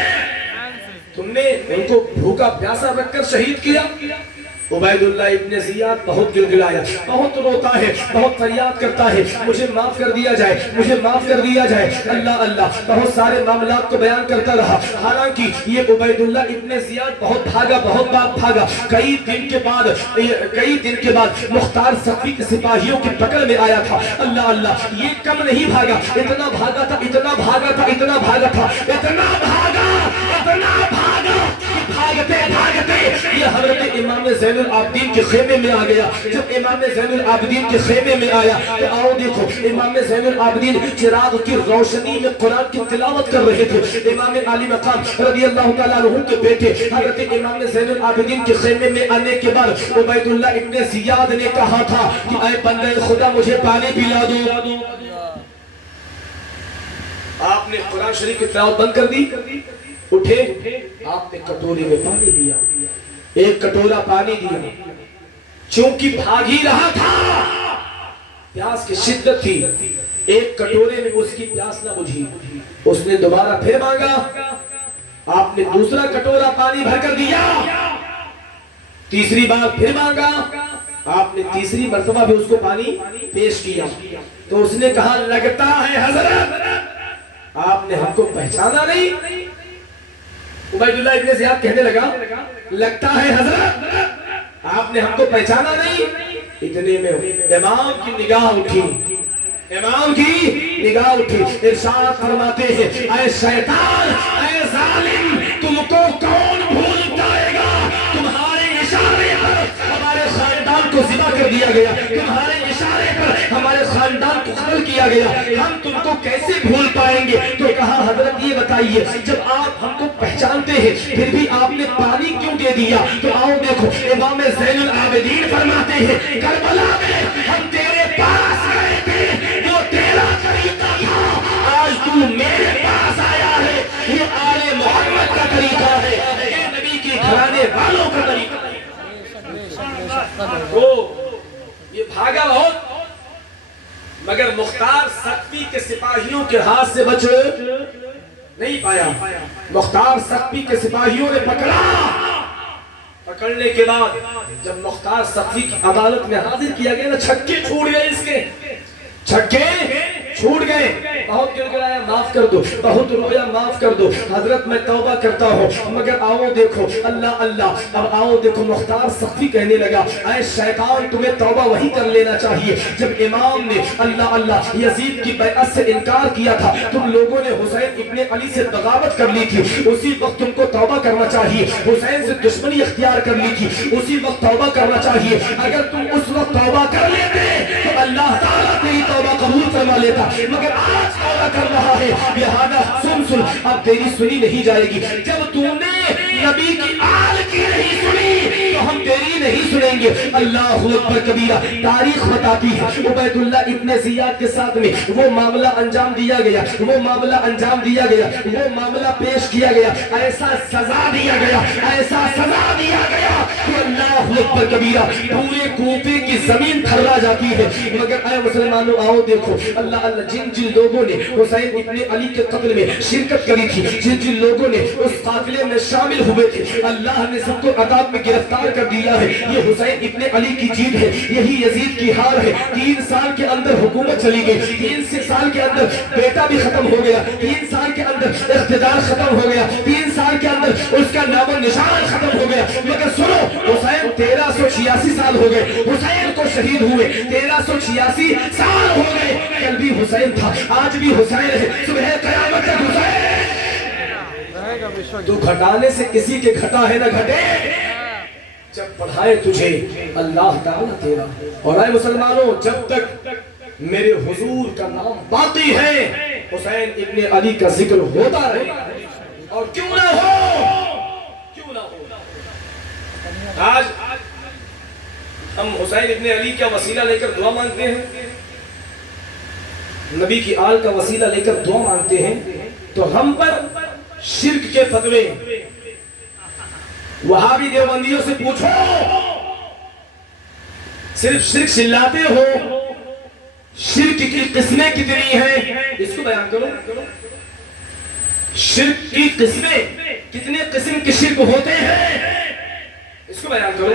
تم نے ان کو بھوکا پیاسا رکھ کر شہید کیا۔ عبیداللہ ابن زیاد بہت گلگلایا، بہت روتا ہے، بہت فریاد کرتا ہے، مجھے معاف کر دیا جائے، مجھے معاف کر دیا جائے۔ اللہ اللہ بہت سارے معاملات کو بیان کرتا رہا، حالانکہ یہ عبیداللہ ابن زیاد بہت بھاگا، بہت بھاگا۔ کئی دن کے بعد مختار ثقفی کے سپاہیوں کی پکڑ میں آیا تھا۔ اللہ اللہ یہ کم نہیں بھاگا، اتنا بھاگا تھا، اتنا بھاگا تھا، اتنا بھاگا تھا، اتنا بھاگا، اتنا بھاگا کہ بھاگتے بھاگتے یہ حضرت امام زین العابدین کے خیمے میں آ گیا۔ جب امام زین العابدین کے خیمے میں آیا تو آؤ دیکھو، امام زین العابدین چراغ کی روشنی میں قرآن کی تلاوت کر رہے تھے۔ امام علی مقام رضی اللہ تعالیٰ عنہ کے بیٹے حضرت امام زین العابدین کے خیمے میں آنے کے بعد عبیداللہ ابن زیاد نے کہا تھا کہ اے بندہ خدا مجھے پانی پلا دو۔ آپ نے قرآن شریف کی تلاوت بند کر دی، اٹھے، آپ نے کٹوری میں پانی لیا، ایک کٹورا پانی دیا۔ چونکہ بھاگ ہی رہا تھا، پیاس کی شدت تھی، ایک کٹورے میں اس کی پیاس نہ بجھی۔ اس نے دوبارہ پھر مانگا، آپ نے دوسرا کٹورا پانی بھر کر دیا۔ تیسری بار پھر مانگا، آپ نے تیسری مرتبہ بھی اس کو پانی پیش کیا۔ تو اس نے کہا لگتا ہے حضرت آپ نے ہم کو پہچانا نہیں۔ عبیداللہ ابن زیاد کہنے لگا لگتا ہے حضرت آپ نے ہم کو پہچانا نہیں۔ اتنے میں امام کی نگاہ اٹھی، امام کی نگاہ اٹھی، ارشاد فرماتے ہیں اے شیطان، اے ظالم، تم کو کون بھول جائے گا؟ تمہارے اشارے پر ہمارے خاندان کو ذبح کر دیا گیا، تمہارے اشارے پر ہمارے خاندان کو قتل کیا گیا، ہم تم کو کیسے بھول پائیں گے؟ تو کہا حضرت یہ بتائیے جب آپ ہم کو پہچانتے ہیں پھر بھی آپ نے پانی کیوں دے دیا؟ تو آؤ دیکھو امام زین العابدین فرماتے ہیں کربلا میں ہم تیرے پاس گئے تھے، جو تیرا طریقہ تھا آج تو میرے پاس آیا ہے، یہ آل محمد کا طریقہ ہے، یہ نبی کے گھرانے والوں کا طریقہ ہے۔ یہ بھاگا بہت مگر مختار ثقفی کے سپاہیوں کے ہاتھ سے بچ نہیں پایا۔ مختار ثقفی کے سپاہیوں نے پکڑا، پکڑنے کے بعد جب مختار ثقفی کی عدالت میں حاضر کیا گیا نا، چھکے چھوڑ گئے، اس کے چھکے چھوٹ گئے، بہت گڑگڑایا معاف کر دو، بہت رویا معاف کر دو، حضرت میں توبہ کرتا ہوں، مگر آؤ دیکھو اللہ اللہ، اب آؤ دیکھو مختار ثقفی کہنے لگا اے شیطان تمہیں توبہ وہی کر لینا چاہیے جب امام نے اللہ اللہ یزید کی بیعت سے انکار کیا تھا، تم لوگوں نے حسین ابن علی سے بغاوت کر لی تھی، اسی وقت تم کو توبہ کرنا چاہیے، حسین سے دشمنی اختیار کر لی تھی، اسی وقت توبہ کرنا چاہیے، اگر تم اس وقت توبہ کر لیتے تو اللہ تعالیٰ تیری توبہ قبول فرما لیتا، مگر آج توبہ کر رہا ہے، لہذا سن اب تیری سنی نہیں جائے گی، جب تم نے نبی کی آل کی نہیں سنی تو ہم تیری نہیں سنیں گے۔ اللہ اکبر کبیرہ، تاریخ بتاتی ہے عبیداللہ ابن زیاد کے ساتھ میں وہ معاملہ انجام دیا گیا، وہ معاملہ انجام دیا گیا، وہ معاملہ پیش کیا گیا، ایسا سزا دیا گیا، ایسا سزا دیا گیا کہ اللہ اکبر کبیرہ پورے کوفے کی زمین تھرا جاتی ہے۔ مگر اے مسلمانوں آؤ دیکھو اللہ اللہ جن لوگوں نے حسین ابن علی کے قتل میں شرکت کری تھی، جن لوگوں نے اس قافلے میں شامل ہوئے تھے، اللہ نے سب کو عذاب میں گرفتار کر دیا ہے۔ یہ حسین ابن علی کی جیت ہے، یہی یزید کی ہار ہے۔ 3 سال کے اندر حکومت چلی گئی، 3 سال کے اندر بیٹا بھی ختم ہو گیا، 3 سال کے اندر اقتدار ختم ہو گیا، 3 سال کے اندر اس کا نام و نشان ختم ہو گیا۔ مگر سنو حسین 1386 سال ہو گئے، حسین کو شہید ہوئے 1386 سال ہو گئے، کل بھی حسین تھا، آج بھی حسین ہے، صبح قیامت تک حسین۔ تو گھٹانے سے کسی کے گھٹا ہے نہ گھٹے، جب پڑھائے تجھے اللہ تعالیٰ تیرا۔ اور اے مسلمانوں جب تک میرے حضور کا نام باقی ہے حسین ابن علی کا ذکر ہوتا رہے، اور کیوں نہ ہو، کیوں نہ ہو۔ آج ہم حسین ابن علی کا وسیلہ لے کر دعا مانگتے ہیں، نبی کی آل کا وسیلہ لے کر دعا مانگتے ہیں، تو ہم پر شرک کے فتوے، وہابی دیوبندیوں سے پوچھو، صرف شرک چلاتے ہو، شرک کی قسمیں کتنی ہیں اس کو بیان کرو۔ شرک کی قسمیں، کتنے قسم کے شرک ہوتے ہیں اس کو بیان کرو۔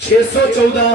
614।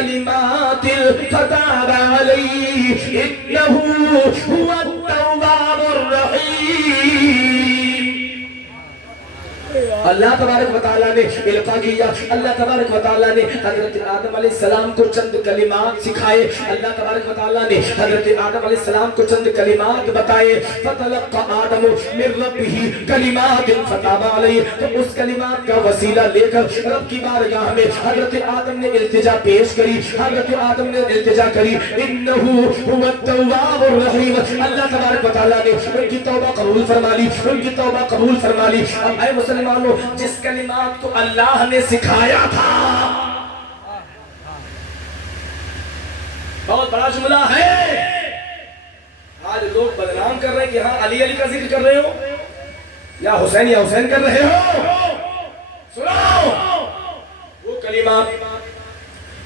کلمات فتاب علیہ انہ هو التواب الرحیم۔ اللہ تبارک و تعالیٰ نے القا کیا، اللہ تبارک و تعالیٰ نے حضرت آدم علیہ السلام کو چند کلمات سکھائے، اللہ تبارک و تعالیٰ نے حضرت آدم علیہ السلام کو چند کلمات بتائے۔ فَتَلَقَّى آدَمُ مِن رَبِّهِ كَلِمَاتٍ فَتَابَ عَلَيْهِ، تو اس کلمات کا وسیلہ لے کر رب کی بارگاہ میں حضرت آدم نے التجا پیش کری، حضرت آدم نے التجا کری، إِنَّهُ هُوَ التَّوَّابُ الرَّحِيمُ۔ اللہ تبارک و تعالیٰ نے ان کی توبہ قبول فرما لی، ان کی توبہ قبول فرما لی۔ اب اے مسلمانوں، جس کلمات کو اللہ نے سکھایا تھا، بہت بڑا جملہ ہے، آج لوگ بدنام کر رہے ہیں کہ ہاں علی علی کا ذکر کر رہے ہو یا حسین کر رہے ہو۔ سنو وہ کلمات،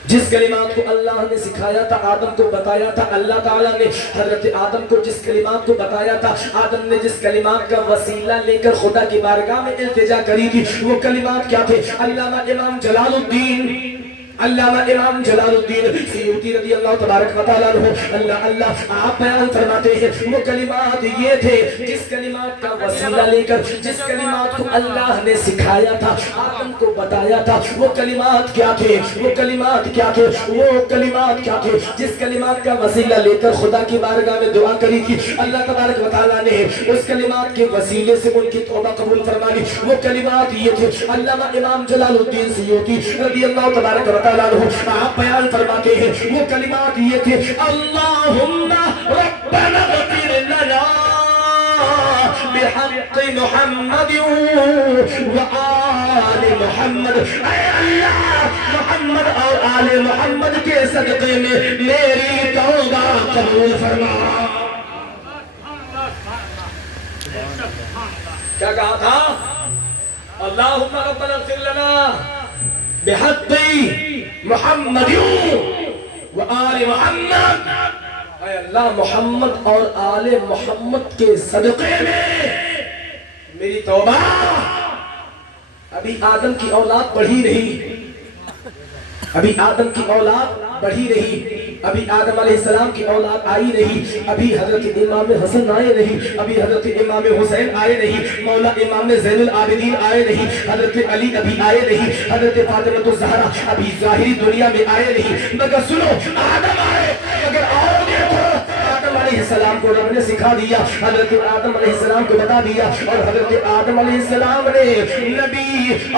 جس کلمات کو اللہ نے سکھایا تھا، آدم کو بتایا تھا، اللہ تعالیٰ نے حضرت آدم کو جس کلمات کو بتایا تھا، آدم نے جس کلمات کا وسیلہ لے کر خدا کی بارگاہ میں التجا کری تھی، وہ کلمات کیا تھے؟ علامہ امام جلال الدین سیوطی رضی اللہ تبارک و تعالیٰ عنہ اللہ آپ بیان فرماتے ہیں، وہ کلمات یہ تھے جس کلمات کا وسیلہ لے کر، جس کلمات کو اللہ نے سکھایا تھا، آدم کو بتایا تھا، وہ کلمات کیا تھے؟ وہ کلمات کیا تھے؟ وہ کلمات کیا تھے جس کلمات کا وسیلہ لے کر خدا کی بارگاہ میں دعا کری تھی؟ اللہ تبارک و تعالیٰ نے اس کلمات کے وسیلے سے ان کی توبہ قبول فرما لی۔ وہ کلمات یہ تھے، علامہ امام جلال الدین سیوطی رضی اللہ تبارک و تعالیٰ عنہ آپ بیان فرماتے ہیں، وہ کلمات یہ تھے، اللہم ربنا اغفر لنا بحق محمد وآل محمد، اے اللہ محمد اور آل محمد کے صدقے میں میری توبہ قبول فرما۔ کیا کہا تھا؟ اللہم ربنا اغفر لنا بحق محمد وآل محمد، اے اللہ محمد اور آل محمد کے صدقے میں میری توبہ۔ ابھی آدم کی اولاد بڑھی نہیں، ابھی آدم کی اولاد بڑھی نہیں، ابھی آدم علیہ السلام کی اولاد آئی نہیں، ابھی حضرت امام حسن آئے نہیں، ابھی حضرت امام حسین آئے نہیں، مولا امام زین العابدین آئے نہیں، حضرت علی ابھی آئے نہیں، حضرت فاطمہ الزہرا ابھی ظاہری دنیا میں آئے نہیں، مگر سنو آدم آئے، مگر آؤ دیکھو آدم علیہ السلام کو رب نے سکھا دیا، حضرت آدم علیہ السلام کو بتا دیا، اور حضرت آدم علیہ السلام نے نبی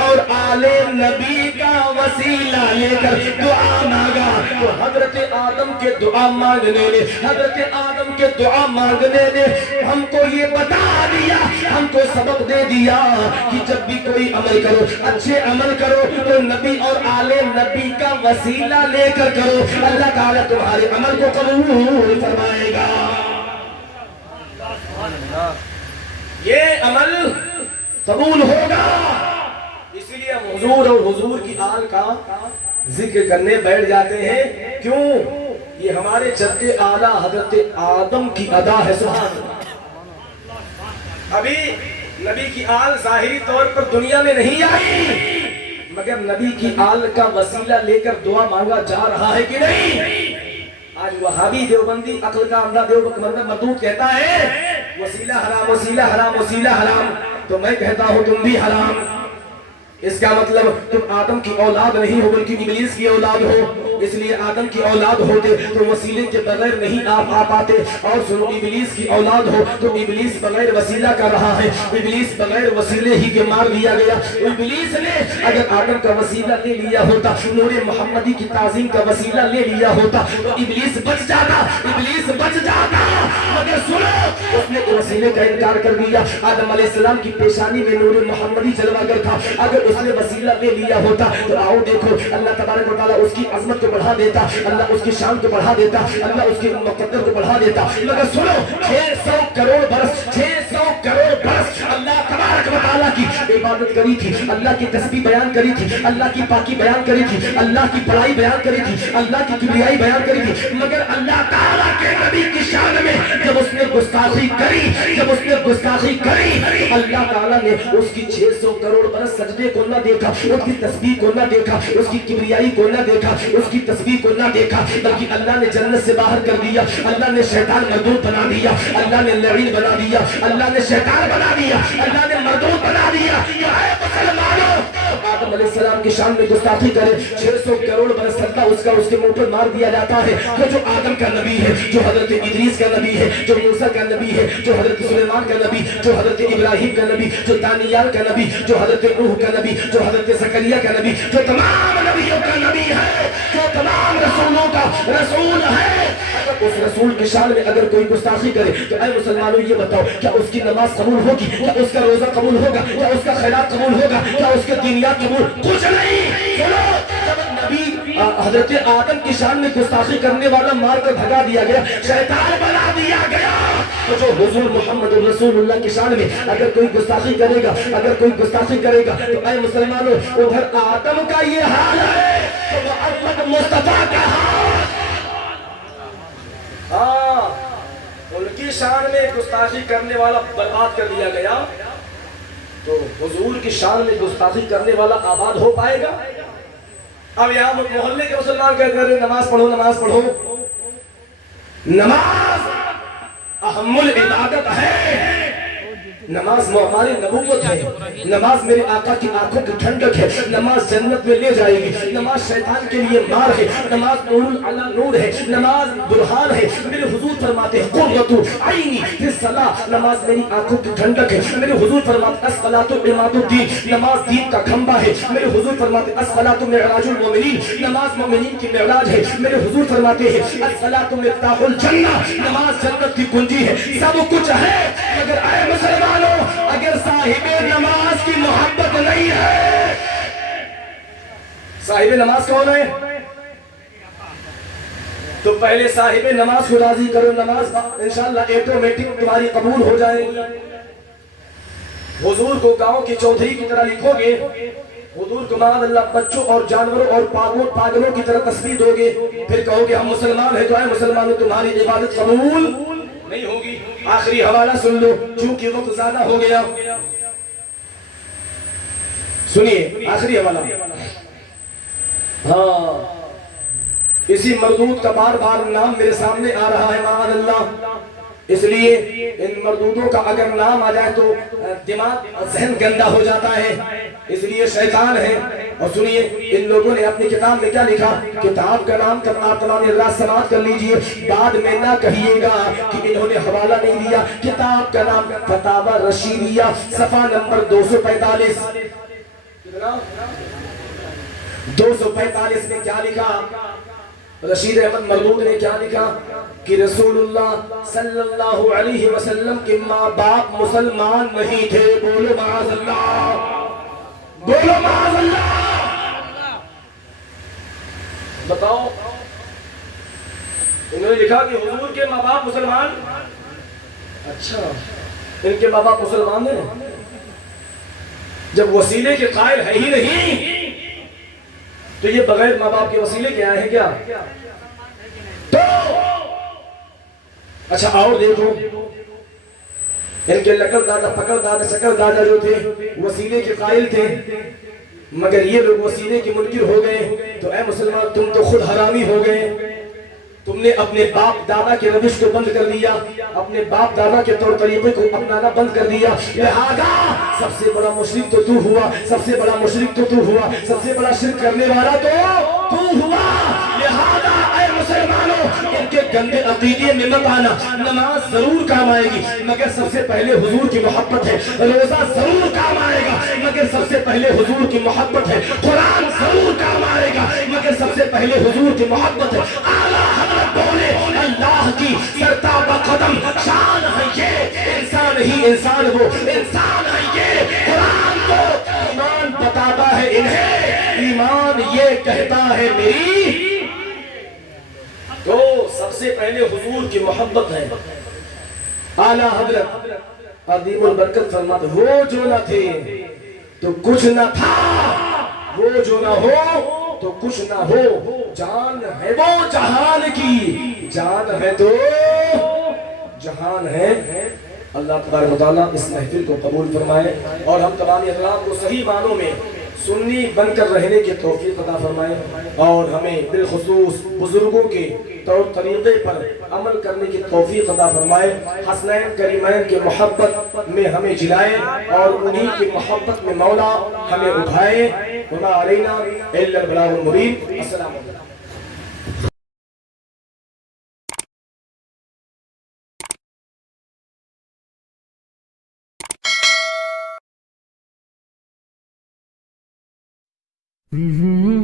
اور آل نبی کا وسیلہ لے کر دعا مانگا، تو حضرت آدم کے دعا مانگنے نے، حضرت آدم کے دعا مانگنے نے ہم کو یہ بتا دیا، ہم کو سبق دے دیا کہ جب بھی کوئی عمل کرو، اچھے عمل کرو تو نبی اور آل نبی کا وسیلہ لے کر کرو، اللہ تعالیٰ تمہارے عمل کو قبول فرمائے گا۔ یہ عمل قبول ہوگا، اس لیے ہم حضور اور حضور کی آل کا ذکر کرنے بیٹھ جاتے ہیں۔ کیوں؟ یہ ہمارے جد اعلیٰ حضرت آدم کی ادا ہے۔ سبحان اللہ۔ ابھی نبی کی آل ظاہری طور پر دنیا میں نہیں آئی، مگر نبی کی آل کا وسیلہ لے کر دعا مانگا جا رہا ہے کہ نہیں؟ آج وہابی دیوبندی عقل کا اندھا دیوبند مردود کہتا ہے وسیلہ حرام، وسیلہ حرام، وسیلہ حرام، تو میں کہتا ہوں تم بھی حرام۔ اس کا مطلب تم آدم کی اولاد نہیں ہو بلکہ ابلیس کی اولاد ہو، اس لیے آدم کی اولاد ہوتے تو وسیلے کے بغیر نہیں آ پاتے، اور سنو ابلیس کی اولاد ہو تو ابلیس بغیر وسیلہ کر رہا ہے، ابلیس بغیر وسیلے ہی کے مار لیا گیا۔ ابلیس نے اگر آدم کا وسیلہ لے لیا ہوتا، نور محمدی کی تعظیم کا وسیلہ لے لیا ہوتا تو ابلیس بچ جاتا، ابلیس بچ جاتا، مگر سنو اس نے وسیلے کا انکار کر دیا۔ آدم علیہ السلام کی پیشانی میں نور محمدی جلوہ گر تھا، اگر اس نے وسیلہ لے لیا ہوتا تو آؤ دیکھو اللہ تبارک و تعالیٰ اس کی عظمت کو بڑھا دیتا، اللہ اس کی شان کو بڑھا دیتا، اللہ اس کی مقدر کو بڑھا دیتا۔ مگر سنو 600 کروڑ برس، 600 کروڑ برس اللہ تبارک و تعالیٰ کی عبادت کری تھی، اللہ کی تسبیح بیان کری تھی، اللہ کی پاکی بیان کری تھی، اللہ کی بڑائی بیان کری تھی، اللہ کی کبریائی بیان کری تھی، مگر اللہ تعالیٰ کے نبی کی شان میں جب اس نے گستاخی کری، جب اس نے گستاخی کری تو اللہ تعالیٰ نے اس کی 600 کروڑ برس سجدے کو نہ دیکھا، اس کی تسبیح کو نہ دیکھا، اس کی کبریائی کو نہ دیکھا، اس کی کی تصویر کو نہ دیکھا بلکہ اللہ نے جنت سے باہر کر دیا، اللہ نے شیطان مردود بنا دیا، اللہ نے لعین بنا دیا، اللہ نے شیطان بنا دیا، اللہ نے مردود بنا دیا۔ اے مسلمانوں، آدم علیہ السلام کی شان میں گستاخی کرے 600 کروڑ برس تک اس کا اس کے منہ پر مار دیا جاتا ہے۔ وہ جو آدم کا نبی ہے، جو حضرت ادریس کا نبی ہے، جو موسیٰ کا نبی ہے، جو حضرت سلیمان کا نبی، جو حضرت ابراہیم کا نبی، جو دانیال کا نبی، جو حضرت نوح کا نبی، جو حضرت زکریا کا نبی، جو تمام نبیوں کا نبی ہے، جو تمام رسولوں کا رسول ہے، اگر اس رسول کی شان میں اگر کوئی گستاخی کرے تو اے مسلمانوں یہ بتاؤ کیا اس کی نماز قبول ہوگی؟ کیا اس کا روزہ قبول ہوگا؟ کیا اس کا خیرات قبول ہوگا؟ کیا اس کے دینیات قبول؟ کچھ نہیں۔ سنو، جب نبی حضرت آدم کی شان میں گستاخی کرنے والا مار کر بھگا دیا گیا، شیطان بنا دیا گیا، تو جو حضور محمد رسول اللہ کی شان میں اگر کوئی گستاخی کرے گا، اگر کوئی گستاخی کرے گا تو اے مسلمانوں ادھر آدم کا یہ حال ہے تو محمد مصطفیٰ کا حال۔ ہاں، ان کی شان میں گستاخی کرنے والا برباد کر دیا گیا تو حضور کی شان میں گستاخی کرنے والا آباد ہو پائے گا؟ اب یہاں محلے کے مسلمان کہتے ہیں نماز پڑھو نماز پڑھو۔ نماز اہم العبادت ہے، نماز ہماری نبوت ہے، نماز میرے آقا کی آنکھوں کی ٹھنڈک ہے، نماز جنت میں لے جائے گی، نماز شیطان کے لیے مار ہے، نماز نور علی نور ہے، نماز برہان ہے۔ میرے حضور فرماتے ہیں قرۃ عینی فی الصلاۃ، نماز میری آنکھوں کی ٹھنڈک ہے۔ میرے حضور فرماتے ہیں الصلاۃ عماد الدین، نماز دین کا کھمبا ہے۔ میرے حضور فرماتے ہیں الصلاۃ معراج المومنین، نماز مومنین کی معراج ہے۔ میرے حضور فرماتے ہیں الصلاۃ مفتاح الجنہ، نماز جنت کی کنجی ہے۔ سب کچھ ہے مگر اے مسلمان اگر صاحب نماز کی محبت نہیں ہے، صاحب نماز کون ہے؟ تو پہلے صاحب نماز کو راضی کرو، نماز انشاءاللہ ایٹومیٹک تمہاری قبول ہو جائے گی۔ حضور کو گاؤں کی چودھری کی طرح لکھو گے، حضور کو معاذ اللہ بچوں اور جانوروں اور پاگلوں کی طرح تسبیح دو گے، پھر کہو گے ہم مسلمان ہیں تو اے مسلمانوں تمہاری عبادت قبول نہیں ہوگی۔ آخری حوالہ سن لو چونکہ وقت زیادہ ہو گیا، سنیے آخری حوالہ۔ ہاں، اسی مردود کا بار بار نام میرے سامنے آ رہا ہے معاذ اللہ، اس لیے ان مردودوں کا اگر نام آ جائے تو دماغ ذہن گندا ہو جاتا ہے، اس لیے شیطان ہے۔ اور سنیے ان لوگوں نے اپنی کتاب میں کیا لکھا، کتاب کا نام تمام راز سماعت کر لیجئے، بعد میں نہ کہیے گا کہ انہوں نے حوالہ نہیں دیا۔ کتاب کا نام فتاوی رشیدیہ، صفحہ نمبر 245، 245 میں کیا لکھا؟ رشید احمد مردود نے کیا لکھا کہ رسول اللہ صلی اللہ علیہ وسلم کے ماں باپ مسلمان نہیں تھے۔ بولو معاذ اللہ، بولو معاذ اللہ۔ بتاؤ، انہوں نے لکھا کہ حضور کے ماں باپ مسلمان، اچھا ان کے ماں باپ مسلمان ہیں؟ جب وسیلے کے قائل ہے ہی نہیں تو یہ بغیر ماں باپ کے وسیلے کے آئے ہیں کیا؟ تو اچھا اور دیکھو، ان کے لقب دادا پکڑ دادا چکر دادا جو تھے وسیلے کے قائل تھے، مگر یہ لوگ وسیلے کے منکر ہو گئے۔ تو اے مسلمان تم تو خود حرامی ہو گئے، تم نے اپنے باپ دادا کے روش کو بند کر دیا، اپنے باپ دادا کے طور طریقے کو اپنانا بند کر دیا، لہذا سب سے بڑا مشرک تو تو ہوا، سب سے بڑا مشرک تو تو ہوا، سب سے بڑا شرک کرنے والا تو ہوا۔ لہذا اے مسلمانوں ان کے گندے عقیدے میں مت آنا۔ نماز ضرور کام آئے گی مگر سب سے پہلے حضور کی محبت ہے، روزہ ضرور کام آئے گا مگر سب سے پہلے حضور کی محبت ہے، قرآن ضرور کام آئے گا مگر سب سے پہلے حضور کی محبت ہے۔ اعلیٰ حضرت بولے اللہ کی سرتابہ قدم شان ہے یہ، انسان ہی انسان وہ انسان ہے یہ۔ قرآن تو ایمان بتاتا ہے انہیں، ایمان یہ کہتا ہے میری، تو سب سے پہلے حضور کی محبت ہے۔ اعلیٰ حضرت عظیم البرکت فرماتے وہ جو نہ تھے تو کچھ نہ تھا، وہ جو نہ ہو تو کچھ نہ ہو، جان ہے وہ جہان کی، جان ہے تو جہان ہے۔ اللہ تبارک و تعالیٰ اس محفل کو قبول فرمائے اور ہم تمام اقلام کو صحیح معنوں میں سنی بن کر رہنے کی توفیق عطا فرمائے اور ہمیں بالخصوص بزرگوں کے طور طریقے پر عمل کرنے کی توفیق عطا فرمائے، حسنین کریمین کی محبت میں ہمیں جلائے اور انہی کی محبت میں مولا ہمیں اٹھائے۔ وما علینا الا البلاغ المبین۔ السلام علیکم۔ Mm-hmm.